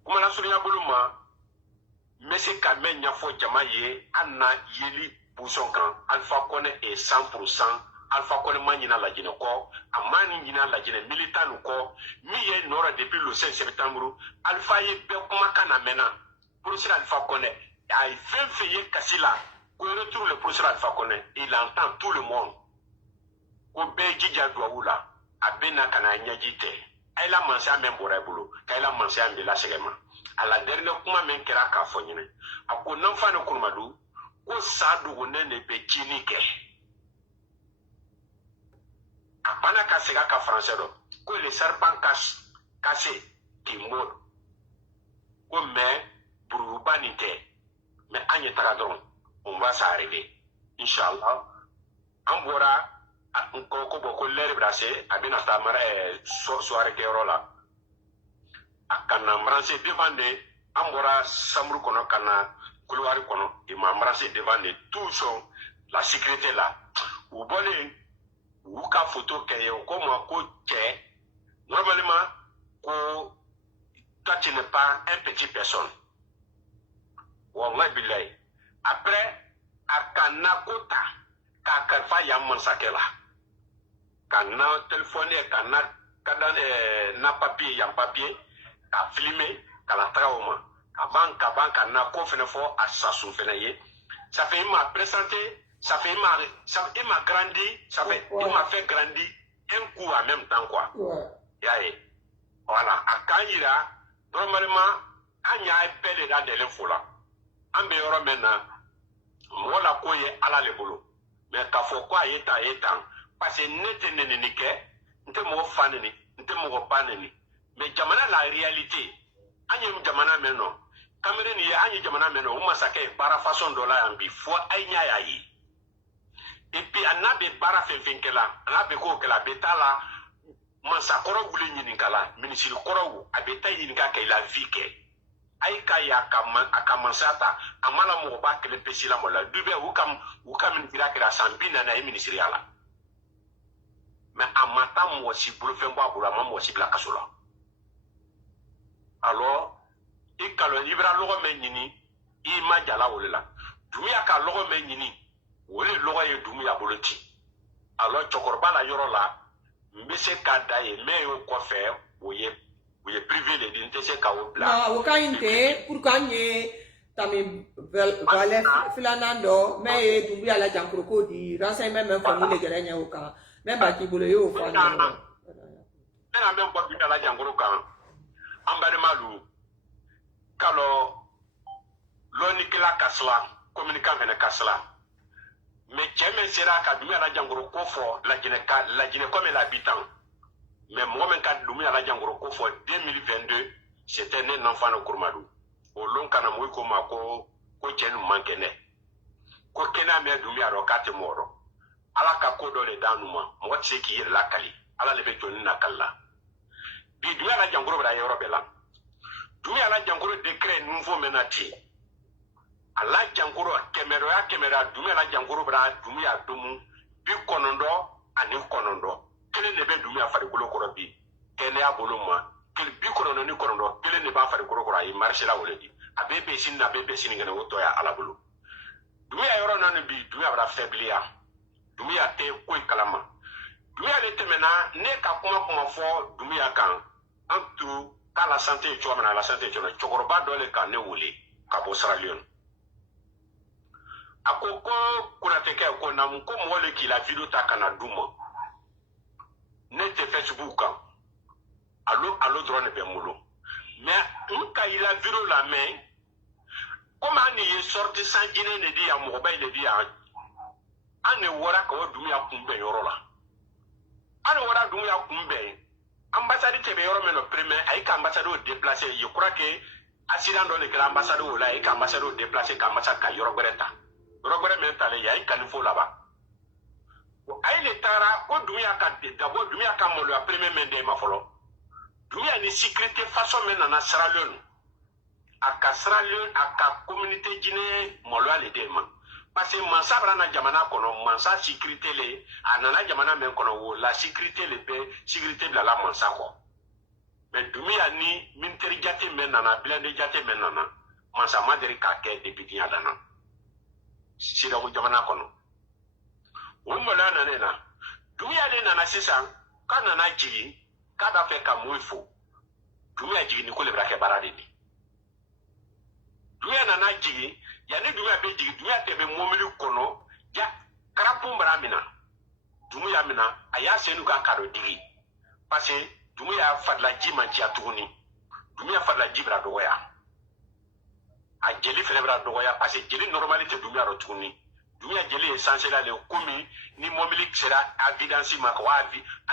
kumana surunya bolo ma n bɛ se ka mɛn ɲɛfɔ jama ye an na yeli position kan Alpha Kone est 100% Alpha Kone ma ɲina Laginɛ kɔ a ma ni ɲina Laginɛ militant nu kɔ min ye nɔrɔ depuis le 5 septembre Alpha ye bɛɛ kumakan na mɛnna professeur Alpha Kone a ye fɛn fɛn ye kasi la ko retour le professeur Alpha Kone il entend tout le monde ko bɛɛ jija duwawu la a bɛ na ka na ɲɛji tɛ a ye la mansaya min bɔra i bolo k'a ye la mansaya min bɛ lasɛgɛ ma a la dernier kuma min kɛra k'a fɔ ɲinɛ a ko Nanfane Kurumadu ko sa dogonen de bɛ tiɲɛni kɛ a banna ka segin a ka français dɔ ko le serpent cassé qui mord ko mais buruba nin tɛ mais an ye taga dɔrɔn on va s'arrêter inchallah an bɔra ko bɔ ko l'heure bɛna se a bɛna taa soirée kɛyɔrɔ la a kana branché devant de Ambora Samrou kono kana couloir kono il m'a embrassé devant les tous la sécurité là ou bolé ou ka photo que comme ko tché normalement ko toi tu n'es pas un petit personne wallahi billahi après akana kota ka karfa yamman sakela kana téléphoner kana kada na papier yam papier ka filmer kala trauma kaban kana ko fene fo assasu fene ye ça fait il m'a présenté ça il m'a grandi ça fait il m'a fait grandir un coup en même temps quoi yaye voilà akanyira normalement anya pele da de l'info là ambe yoro mena mola ko ye ala le bolo mais ka fo ko ayeta parce que nete nene ke nte mo faneni nte mo paneni mais jamana la réalité anye jamana meno Cameroun y a jamana meno o masake bara façon dollar ambi fo aynya yayi et puis anabe bara fenkela anabe ko kala betala mansa koro gule nyini kala ministre koro abeta yini ka la vie ke ay ka ya akamasata amala mo ba kele pesila mo la dube ukam ndira kala sambina na ministre ala mais amata mo si bulu fembo abula mo si bla kasola alors i kalo ibra logo men nyini i ma jala wolela dumiya ka logo men nyini wole logo ye dumiya boloti alors chokorba la yoro la mbese ka daye me yo ko fe woye privé de dinte se ka wo bla na wo ka inte pour kanye tami vale filanando me dumiya la jankroko di renseignement même famille de gerenya wo ka me ba ki bolo yo fa na na me ko dumiya la jankroko kan ambare malu kalo lonikila kasla communicant fene kasla mais cheme sera ka dumi ala jangoro ko fo la jine comme l'habitant mais moi men ka dumi ala jangoro ko fo 2022 c'était un enfant de Kourmadou o lon kana moy ko mako ko chenu mankene ko kena me dumi aro kate moro ala ka ko dole danuma mo tse ki la kali ala le be jonni na kala bi dumi ala jangoro bra yoro bela dumi ala jangoro décret nouveau menati ala jangoro kemera dumi ala jangoro bra dumi ya dumu bi konondo ani konondo kele ne be dumi afari kolo koro bi kele aboloma kele bi konondo ni konondo kele ne ba afari kolo koro ay marché la woledi abebe sin na bebe sin ngene woto ya ala bolo dumi ya yoro nan bi dumi abra faiblia dumi ya te koy kalama dumi ya le temena ne ka kuma fo dumi ya kan antu ka la santé chomana la santé chomana chokoroba dole ka ne wuli ka bo Sierra Leone akoko kuna teke ko na mu ko mole ki la video ta kana duma ne te Facebook kan allo drone be mulo mais nka ila video la main comme ani ye sorti sanguine ne di ya mo ba ile di ya ane wora ka dumi ya kumbe yoro la ane wora dumi ya kumbe ambassade tebe yoro meno premier ay ka ambassade o déplacer je crois que accident do le que ambassade o la ay ka ambassade o déplacer ka ambassade ka yoro bereta yoro bere menta le ay kan fo là-bas o ay le tara o dunya ka d'abord dunya ka mo le premier mende ma folo dunya ni sécurité façon mena na Sierra Leone aka Sierra Leone aka communauté guinéenne mo le ale de ma parce que mansa brana jamana kono mansa sécurité le anana jamana men kono wo la sécurité le be sécurité bla la mansa ko mais dumia ni militaire jate men nana blende jate men nana mansa maderi ka ke député adana sida ko jamana kono o mo la nana na dumia le nana sisan kana na jigi kada fe ka moifo dumia jigi ni ko le brake barade ni dumia nana jigi yani dumia be jigi dumia tebe momili kono ja karapu mramina dumia mina aya senu ka kado digi parce que dumia fadla jima ci atuni dumia fadla jibra doya a jeli felebra doya parce que jeli normalité dumia rotuni dumia jeli essentiel le komi ni momili sera evidence ma ko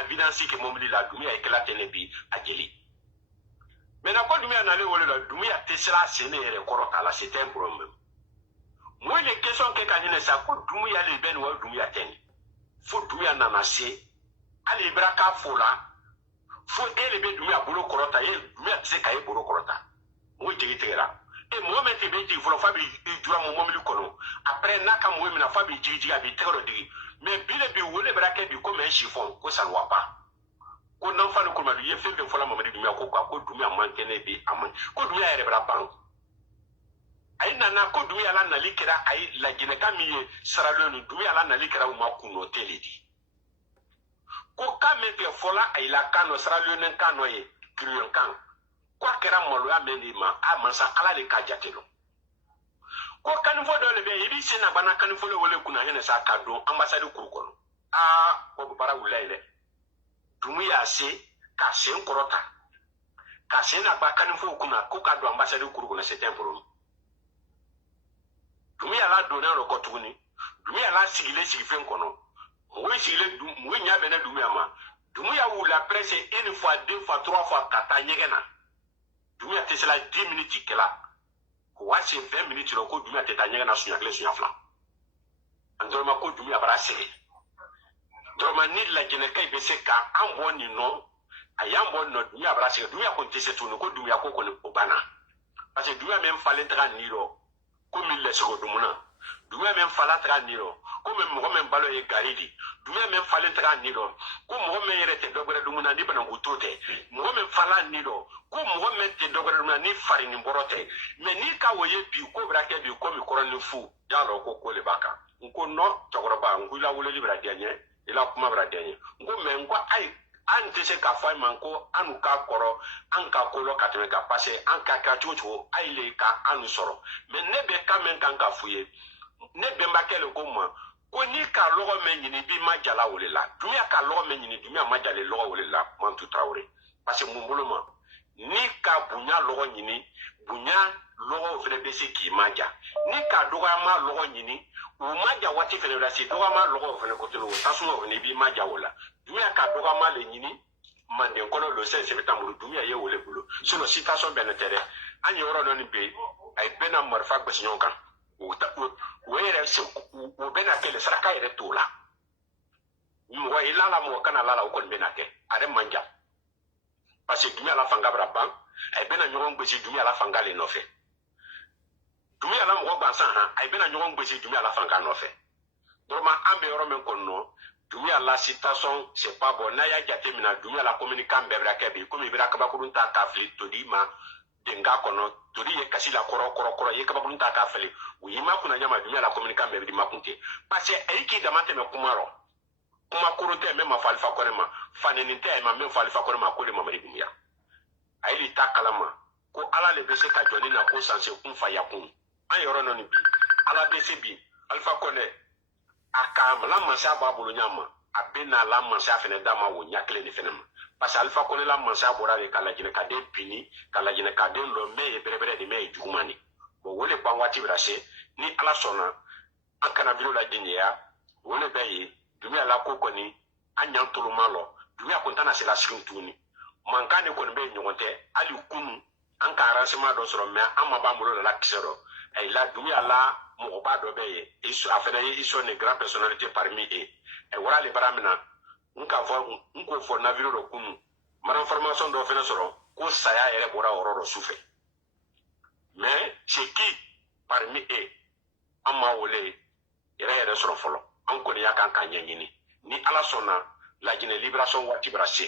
evidence ke momili la dumia éclater ne bi a jeli mais na ko dumia na le wole la dumia tesla sene ere korota la c'est un problème. Moi, les questions que quand ça, faut douiller les ben ou douiller teni. Faut douiller nanase. Allez braka fola. Faut élever douiller bolo korota et douiller tse kaye bolo korota. o jigi tigɛra e mɔgɔ min tɛ bɛ jigi fɔlɔ fa b'i jura mo mobili kɔnɔ après n'a ka mɔgɔ mina fa b'i jigi a b'i tɛgɛ dɔ digi mais bi le bi wele bɛra kɛ bi ko mɛ chiffon ko ça ne va pas ko n'an fa ni Kulumadu ye fɛn fɛn fɔla Mamadi Doumbouya ko quoi ko Doumbouya man kɛnɛ bi a man ko Doumbouya yɛrɛ bɛra ban a yi nana ko Doumbouya la nali kɛra a yi lajinɛkan min ye saralen ni Doumbouya la nali kɛra u ma kunno tele di ko kan min tɛ fɔla a yi la kan nɔ saralen kan nɔ ye kiriyon kan ko a kɛra maloya min de ma a mansa Ala de ka jate lɔ ko kanifɔ dɔ de bɛ yen i b'i sen na bana kanifɔ le wele kunna hinɛ sa ka don ambassade kuru kɔnɔ ko baara wulila ye dɛ Doumbouya se ka sen kɔrɔta ka sen na ba kanifɔ kunna ko ka don ambassade kuru kɔnɔ c'est un problème Doumbouya la donna yɔrɔ kɔ tuguni Doumbouya la sigilen sigifɛn kɔnɔ mɔgɔ sigilen mɔgɔ ɲɛ bɛnɛ Doumbouya ma Doumbouya wulila presque 1 fois 2 fois 3 fois ka taa ɲɛgɛn na Doumbouya tɛ se la 10 minutes kɛla ko waa se 20 minutes la ko Doumbouya tɛ taa ɲɛgɛn na suɲɛ kelen suɲɛ fila an dɔrɔma ko Doumbouya bara sɛgɛn dɔrɔma ni lajɛnɛkaw bɛ se ka an bɔ nin nɔ a y'an bɔ nin nɔ Doumbouya bara sɛgɛn Doumbouya kɔni tɛ se tuguni ko Doumbouya ko kɔni o banna parce que Doumbouya min falen taga nin rɔ ko min lɛsɛgɛ dumuna Doumbouya min fala taga nin rɔ ko min mɔgɔ min balo ye gari di Doumbouya min falen taga nin rɔ ko mɔgɔ min yɛrɛ tɛ dɔ wɛrɛ dumuna ni bananku to tɛ mɔgɔ min fala nin rɔ ko mɔgɔ min tɛ dɔ wɛrɛ dumuna ni fari ni bɔrɔ tɛ mais ni ka o ye bi ko bɛra kɛ bi ko min kɔrɔ ni fu y'a dɔn ko de b'a kan n ko nɔ cɛkɔrɔba n ko i la weleli bɛra diya n ye i la kuma bɛra diya n ye n ko mais n ko ayi an tɛ se k'a fɔ a ma ko an n'u k'a kɔrɔ an ka ko lɔ ka tɛmɛ ka parce que an ka kɛ cogo cogo a ye le ka an n'u sɔrɔ mais ne bɛ kan min kan ka f'u ye ne bɛnbakɛ le ko ma ko ni ka lɔgɔ min ɲini b'i ma jala o le la Doumbouya ka lɔgɔ min ɲini Doumbouya ma jale lɔgɔ o le la Mantu Traoré parce que mun bolo ma ni ka bonya lɔgɔ ɲini bonya lɔgɔ fɛnɛ bɛ se k'i ma ja ni ka dɔgɔyama lɔgɔ ɲini u ma ja waati fɛnɛ bɛ se dɔgɔyama lɔgɔ fɛnɛ ko tolo tasuma fɛnɛ b'i ma ja o la Doumbouya ka dɔgɔyama le ɲini manden kɔnɔ le 16 septembre Doumbouya ye o le bolo sinon citation bɛɛ tɛ dɛ an ye yɔrɔ dɔ nin bɛ a ye bɛɛ na marifa gosi ɲɔgɔn kan o yɛrɛ se o bɛ na kɛ le saraka yɛrɛ t'o la mɔgɔ i lala mɔgɔ kana lala o kɔni bɛ na kɛ a yɛrɛ man ja parce que Doumbouya la fanga bɛra ban a ye bɛɛ na ɲɔgɔn gosi Doumbouya la fanga le nɔfɛ Doumbouya la mɔgɔ gansan han a ye bɛɛ na ɲɔgɔn gosi Doumbouya la fanga nɔfɛ donc an bɛ yɔrɔ min kɔnɔ nɔ Doumbouya la citation c'est pas bon n'a y'a jate minɛ Doumbouya la communiquant bɛɛ bɛra kɛ bi komi i bɛra kabakurun ta k'a fili todi ma denga kɔnɔ todi ye kasi la kɔrɔ i ye kabakurun ta k'a fili u y'i ma kunna ɲama Doumbouya la communiquant bɛɛ bɛ ma kun tɛ parce que a y'i k'i dama tɛmɛ kuma rɔ kuma koron tɛ min ma fɔ Alifa Kɔnɛ ma fanɛni tɛ ma min fɔ Alifa Kɔnɛ ma ko de Mamadi Doumbouya a ye ta kalama ko Ala le bɛ se ka jɔni na ko sanse kun fa ya kun an yɔrɔ nɔ ni bi Ala bɛ se bi Alifa Kɔnɛ a ka la mansa b'a bolo ɲama a bɛ na la mansa fɛnɛ d'a ma o ɲɛ kelen de fɛnɛ ma parce que Alifa Kɔnɛ la mansa bɔra de ka lajinɛkaden pini ka lajinɛkaden lɔ mɛ ye bɛrɛbɛrɛ de mɛ ye juguman de bon o le ban waati bɛra se ni Ala sɔnna an kana video la diɲɛya o le bɛ ye Doumbouya la ko kɔni an y'an toloma lɔ Doumbouya kun tɛna se la sigi tuguni mankan de kɔni bɛ ɲɔgɔn tɛ hali kunu an ka arrangement dɔ sɔrɔ mais an ma b'an bolo la kisɛ dɔ ayi la Doumbouya la mɔgɔba dɔ bɛ yen a fɛnɛ ye histoire de grande personnalité parmi eux wala le bara min na n k'o fɔ navire dɔ kunu mana information dɔ fɛnɛ sɔrɔ ko saya yɛrɛ bɔra yɔrɔ dɔ sufɛ mais c'est qui parmi eux an ma wele yɛrɛ sɔrɔ fɔlɔ an kɔni y'a kan k'a ɲɛɲini ni Ala sɔnna lajinɛ libération waati bɛra se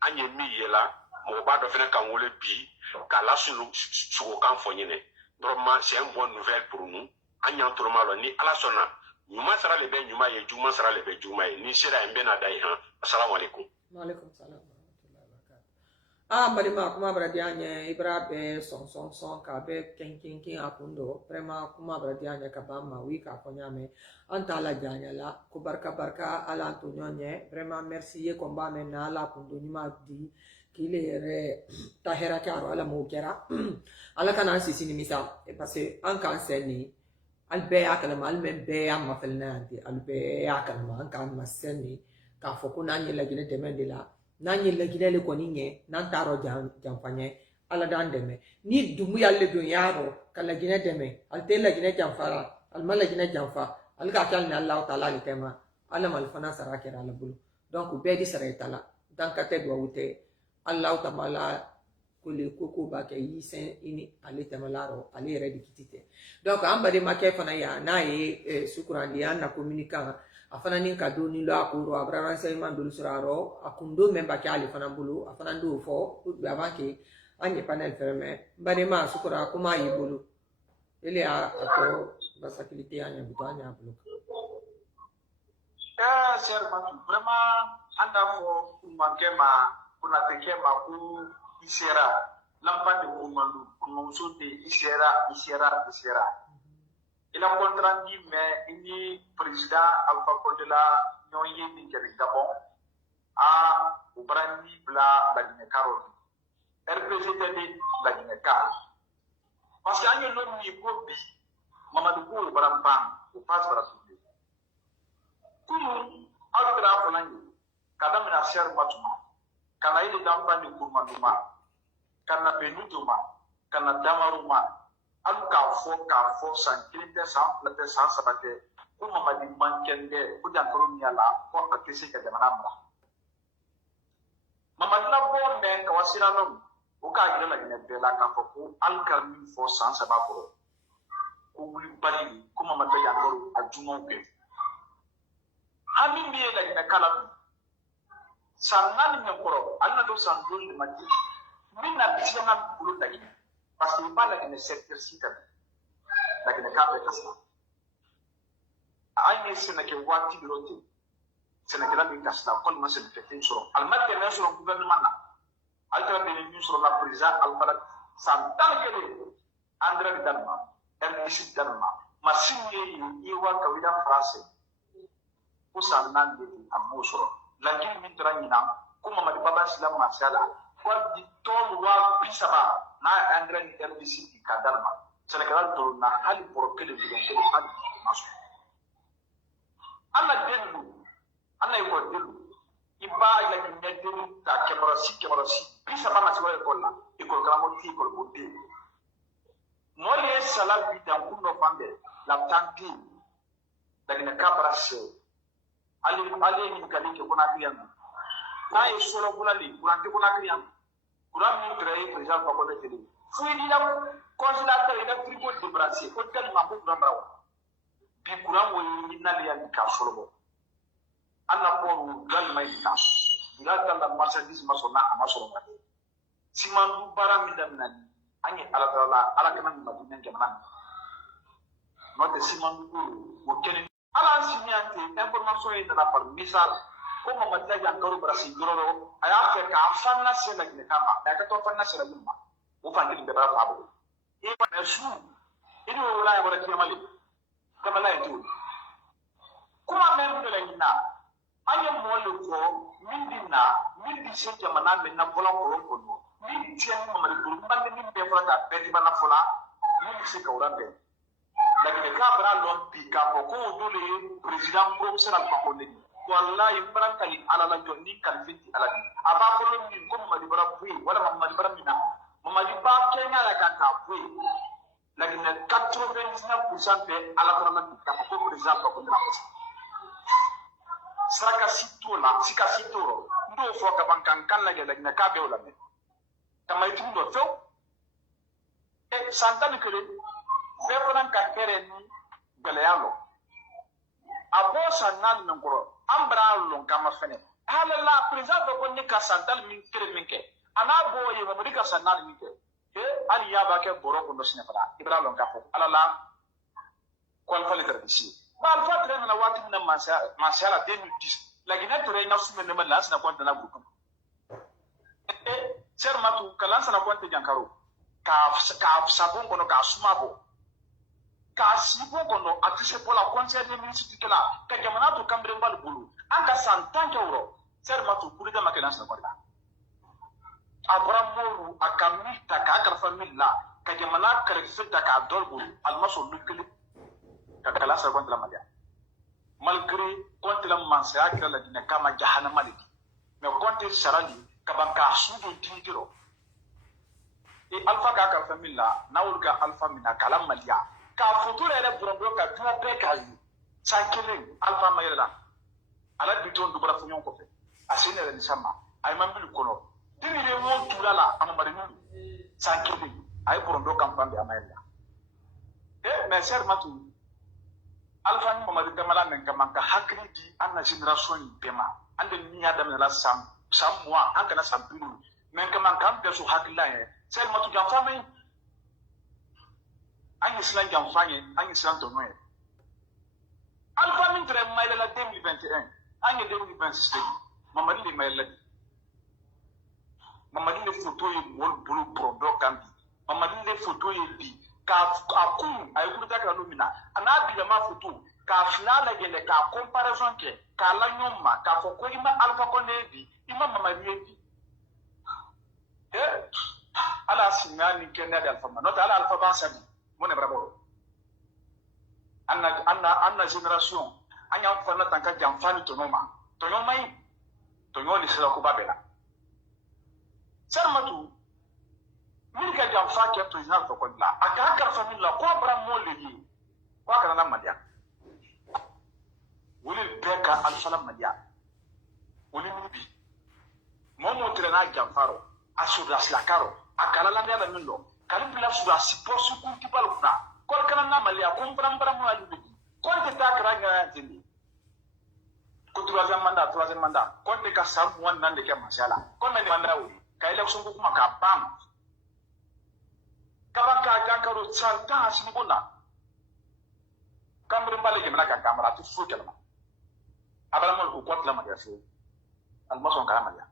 an ye min ye la mɔgɔba dɔ fɛnɛ kan wele bi k'a la sugokan fɔ ɲinɛ vraiment c'est une bonne nouvelle pour nous an y'an toloma lɔ ni Ala sɔnna ɲuman sara le bɛ ɲuman ye juguman sara le bɛ juguman ye ni sera yen n bɛna da ye han assalamu alaikum Waalaikum salam warahmatullahi wabarakatuh balima kuma bɛra diya n ye i bɛra bɛɛ sɔn k'a bɛɛ kɛn a kun dɔ vraiment kuma bɛra diya n ye ka ban ma oui k'a fɔ n y'a mɛn an t'a laja an ɲɛ la ko barika Ala an to ɲɔgɔn ɲɛ vraiment merci ye kɔni b'a mɛn na Ala kun do ɲuman di k'i le yɛrɛ ta hɛrɛ kɛ a rɔ Ala m'o kɛra Ala kana an sisi nimisa parce que an k'an sɛn nin hali bɛɛ y'a kalama hali mɛ bɛɛ y'a mafɛlɛ n'a yan ten hali bɛɛ y'a kalama an k'an ma sɛn nin k'a fɔ ko n'an ye laginɛ dɛmɛ de la n'an ye laginɛ le kɔni ɲɛ n'an t'a rɔ janfa ɲɛ Ala d'an dɛmɛ ni Doumbouya le don y'a rɔ ka laginɛ dɛmɛ hali tɛ laginɛ janfara hali ma laginɛ janfa hali k'a kɛ hali ni Alahu taala le tɛ ma Ala ma fana sara kɛra Ala bolo donc bɛɛ di sara i ta la dan ka tɛ duwawu tɛ Alahu taala le coco ba ke yi sen ini ale temalaro ale ready kitite donc ambade make fana ya na ye sukurandi na communicant afana nin ka do ni lo akuro abra renseignement do suraro akundo memba ke ale fana bulu afana ndo fo avant que anye panel fermé bade ma sukura kuma yi bulu ele a ko basakilité anya butanya bulu cher Matu, vraiment anda fo kumakema kuna tekema ku isera lampa de kumandu kumansu de isera il a contrandi mais ini président Alpha Condé la ñoy ni ke Gabon a ubrani bla la Guinée Carol RPGT de la Guinée Carol parce que anyo no ni ko bi Mamadou ko barampan o passe para subir kunu algra fonangi kada mina cher matuma kana ile dampa ni kurmanduma kana benutuma kana damaruma al ka fo san kilite san plate san sabate ko mamadi mankende ko jankoro nyala ko akisi ka jamana mra mamadla bo me ka wasira no o ka gida la ne bela ka ko al karmi fo san sabako ko wuli bali ko mamadla yankoro ajumo ke ami mi la ina kala sannan mi koro alna do san dul de mati minna bisana bulu dagi parce que pas la ina secteur sita la ina ka be kasa ay ne sene ke wati birote sene ke la bi kasa kon ma sene ke soro al matte ne soro gouvernement na altra be ni soro la président al falat santal ke le André Dalma RDC Dalma masinye yi wa ka wida français usan nan de amusoro lakini mitra nyina kuma mali baba islam masala kwa di ton wa bisaba na angren RDC di kadalma senegal to na hali porokele di ko hali maso alla delu alla ko delu iba ila ki medelu ta kemara si bisaba na siwa ko na ikol gramo ti ikol bote no le sala bi dan kuno fambe la tanti dagina kabra se ali ni kalike kuna kriyan na yi solo bulali kurante kuna kriyan kuran mi tray président ko ko tele fuyi di la consulateur ina frigo de brasier ko tel ma ko kuran brawo bi kuran wo ni na liya ni ka solo bo alla poru gal mai ta bila tanda marchandise masona amasoro ba simandu bara mi dan nani anyi ala tala ala kana mi madina jamana no te simandu wo kene ala simiante information yi dana par misal ko Mamadou Yankoro Brasi Gororo aya fe ka fanna se la gine kama da ka to fanna se la yuma o fangil be bara fabo e ba su ini wala ya wala kiyamali kama la yitu kuma men do la ngina anya mole ko mindi se jamana men na bola ko no mindi se Mamadou Guru bande min be fota be di bana fola mindi se ka urambe lakini kabra lon pika ko dole président professeur al-Makonde wallahi barakali ala la jonni kalfiti ala aba ko lon min ko madi barabui wala madi baramina madi ba kenya la ka bui lakini 99% de ala ko na pika ko président ko na ko saka situla sika situro ndo fo ka bankan kan la lakini ka be wala me tamay tundo fo e santani kele Veponan kakere ni beleyalo. Abo sanal ngoro ambra lon kama fene. Hala la président ko ni ka santal min kere minke. Ana bo ye mo ka sanal minke. Ali ya ba ke boro ko no sine fara. Ibra lon ka fo. Ala la ko alfa letter disi. Ba alfa tre na wati na masala 2010. La gina tore na sume ne mala sina ko na grupo. Ser matu kalansa na ko te jankaro. Ka sabon ko no ka sumabo. Ka sibo kono atise pola conseil de ministre kala ka jamana to kambre mbal bulu anga santan euro ser matu kulida makena sana kwanda abramoru akamita ka akar familla ka jamana kare fitta ka dol bulu almaso lukili ka kala sa kwanda madia malgré konti la mansa kala la dina kama jahannama li me konti sarali ka banka sudu tingiro e alfa ka akar familla nawul ka alfa mina kala malia ka future le problème ka duma pe ka yi sankele alfa mayela ala biton du bara funyon ko fe asine le sama ay mambil kono diri le mo tulala am bari ni sankili ay borondo campagne amayla mais sermatu alfa ni mamadi gamala men kamanka hakri di anna generation bema ande ni adam la sam mois an kana sam biru men kamanka am beso hakilla he sermatu jam famay an islam jam fanye an islam to noy alfa min tre mayla la 2021 an 2026 mamadi le mayla mamadi le photo yi wol bulu borondo kambi mamadi le photo yi bi ka akun ay kuta ka lumina ana bi ma photo ka finala gele ka comparaison ke ka la nyoma ka fo ko ima alfa ko ne bi ima mamadi bi ala sinani kenna da alfa no ala alfa ba sabi mo ne brabo anna generation anya fa na tanka jamfani to noma yi to nyoli sala ko babela sarmatu min ka jamfa ke president ko la aka ka famille la ko bra mo le yi ko kana na madia wuli beka alfala madia wuli bi mo trena jamfaro asura slakaro akala la ndala min lo kalim bila sura sipo su ku ti baluna ko kana na malia ko bra mo ali bi ko te ta kra nga tindi ko troisième mandat ko te ka sam wan nan de ke masala ko men mandat wuli ka election ko kuma ka bam kaba ka jankaro santa asibona kamre mbale ke mena ka kamera tu fu kelma abala mo ko kwatla ma yaso almason ka ma ya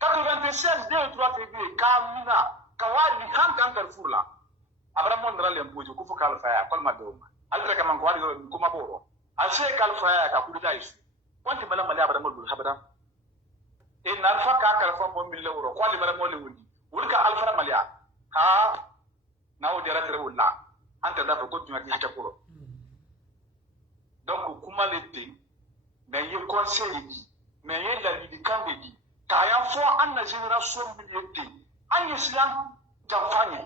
96 2 3 février kamina kawali kan furla abala mo ndra le mbojo ku fu kala faya kol ma do alta ka man ko wali ko ma boro alse kala faya ka ku dai su wanti mala mala abala mo dul habada e narfa ka kala fa mo 1000 euro kwali mala mo le wundi wulka alfa maliya ha nawo dera tere wala anta da ko tuma ya kuro donc kuma le te mais ye conseil bi mais ye la di kambe bi ka ya fo an na generation bi te an islam jamfanye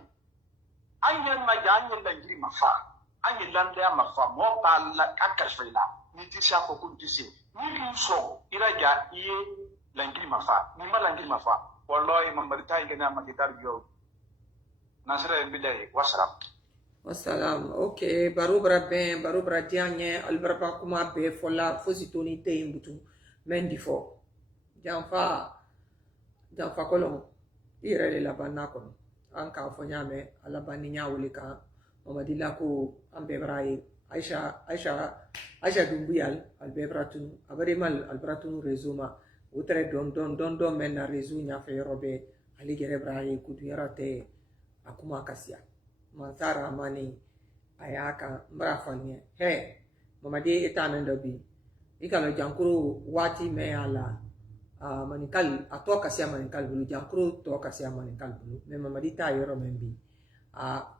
an ye ma ja an la ngiri mafa an ye landa mafa mo pa la akashfela ni ti sha ko kun ti se ni bi so ira ja iye la ngiri mafa ni ma la ngiri mafa wallahi mamarita ingana ma kitar yo nasira bidai wassalam ok baro bra dianye albarba kuma be fola fositoni te imbutu mendi fo janfa kolon irele la banna kono anka fo nyame ala banni nyawuli ka mamadila ko ambe brayi aisha dumbuyal albe bratun abare mal albratun rezuma utre don men na rezu nya fe robe ali gere brayi kudu yarate akuma kasia mantara mani ayaka mbrafanye mamadi etana ndobi ikalo jankuru wati me ala manikal ato kasia manikal bulu jankuru to kasia manikal bulu me mamadi ta yoro membi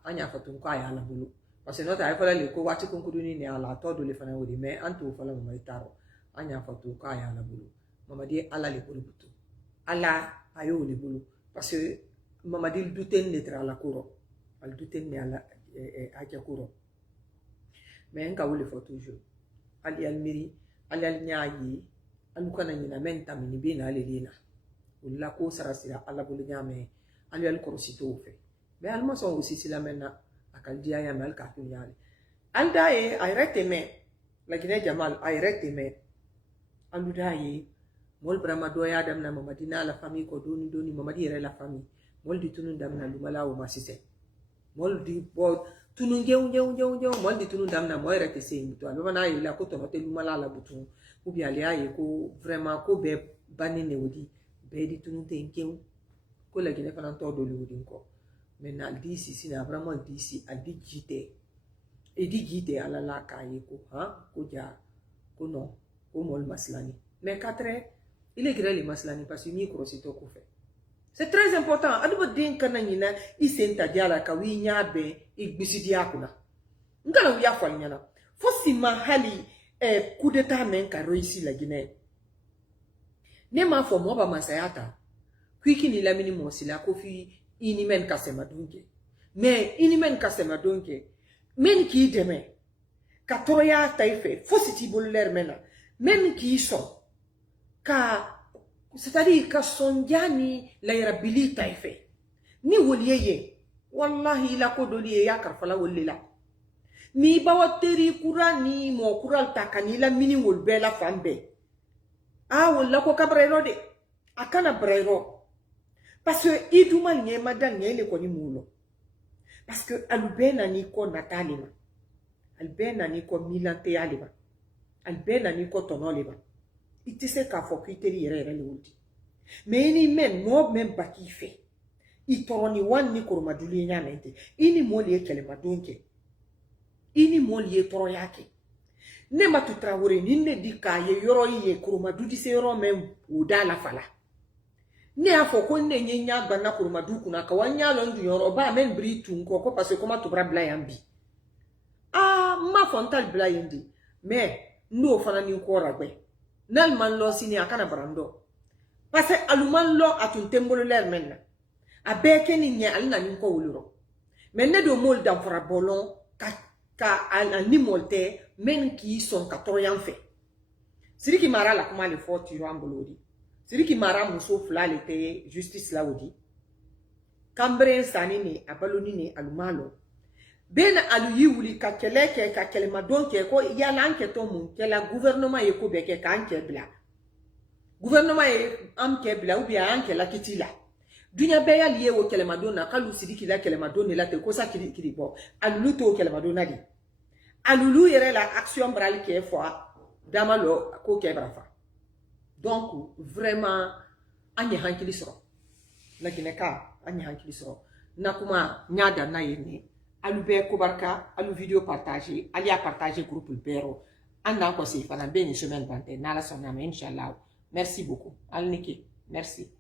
anya fatun kwa ya ala bulu parce nota ay fala le ko wati kunkudu ni ala to do le fana wodi me antu fala mamadi taro anya fatu kwa ya ala bulu mamadi ala le bulu butu ala ayo le bulu parce que mamadi duten ne tra la kuro al duten ne ala aja kuro mais nga wole fo toujours ali almiri ali alnyaayi alukana nyina menta mini bina ali lina ulla ko sarasira ala bulu nyame ali al kursito fe mais alma son aussi sila menna akal dia ya mal ka tunyale aldae ay rete me la gine jamal ay rete me andudaye mol brama doya dam na mamadina la famille ko doni mamadi re la famille mol di tunun dam na lumala o masise mol di bo tunun jew mol di tunun dam na moy rete se mito alo na ila ko to te lumala la butu ou bien ali ay ko vraiment ko be banine wodi be di tunun te nkew ko la gine fana to do wodi ko maintenant disi sina vraiment disi a di jite ala la kaye ko ko ja ko no ko mol maslani mais quatre il est grave les maslani parce que micro c'est tout fait. C'est très important. Aduba din kana nyina isenta diala ka wi nyabe igbisidi akuna. Ngala wi afal nyana. Fosi mahali coup d'état men ka réussi la Guinée. Ne ma fo mo ba masayata. Kwiki ni lamini mo sila ko fi inimen kasema donke. Mais inimen kasema donke. Men ki deme. Ka toroya taife fosi ti boller mena. Men ki so c'est-à-dire que son diani la irabilita fait ni woliye ye wallahi la ko doli ye ya karfala wolila ni bawa teri kura ni mo kura ta kanila mini wol bela fambe wala ko kabrero de akana brero parce que iduma nyema dan nyele ko ni mulo parce que albena ni ko natalima albena ni ko milante yaliba albena ni ko tonoliba itise ka fo kiteri yere le wudi mais ni men mo men bakife itoroni wan ni ko maduli nyamente ini moli e kele madonke ini moli e toro yake ne matutra wore ni ne dika ye yoro ye kuruma dudi se yoro men udala fala ne afo ko ne nyenya gbanna kuruma du kuna ka wanya lo ndu yoro ba men bri tu nko ko parce que comment to bra bla yambi ma fontal bla yindi mais no fana ni ko ragbe nal man lo sini akana brando parce que aluman lo atun tembolo ler menna abeke ni nya alina ni ko wuluro mais ne do mol dan fora bolon ka ni molte men qui sont 14 fait siriki mara la kuma le fo tiro ambolodi siriki mara muso flale te justice la wodi kambre sani ni abaloni ni alumalo ben alu yiwuli ka keleke ka kelema donke ko yala anke to mun kela gouvernement ye ko beke ka anke bla gouvernement ye anke bla ou bien anke la kitila dunya be ya liye wo kelema dona kalu siriki la kelema dona la te ko sa kiri bo alu to kelema dona di alulu yere la action bral ke fois damalo ko ke brafa donc vraiment anye hankili soro la kineka anye hankili soro nakuma nyada na yeni alu be ko barka alu video partager ali a partager groupe bero anda ko se fana ben semaine bante na la sonna inchallah merci beaucoup al niki merci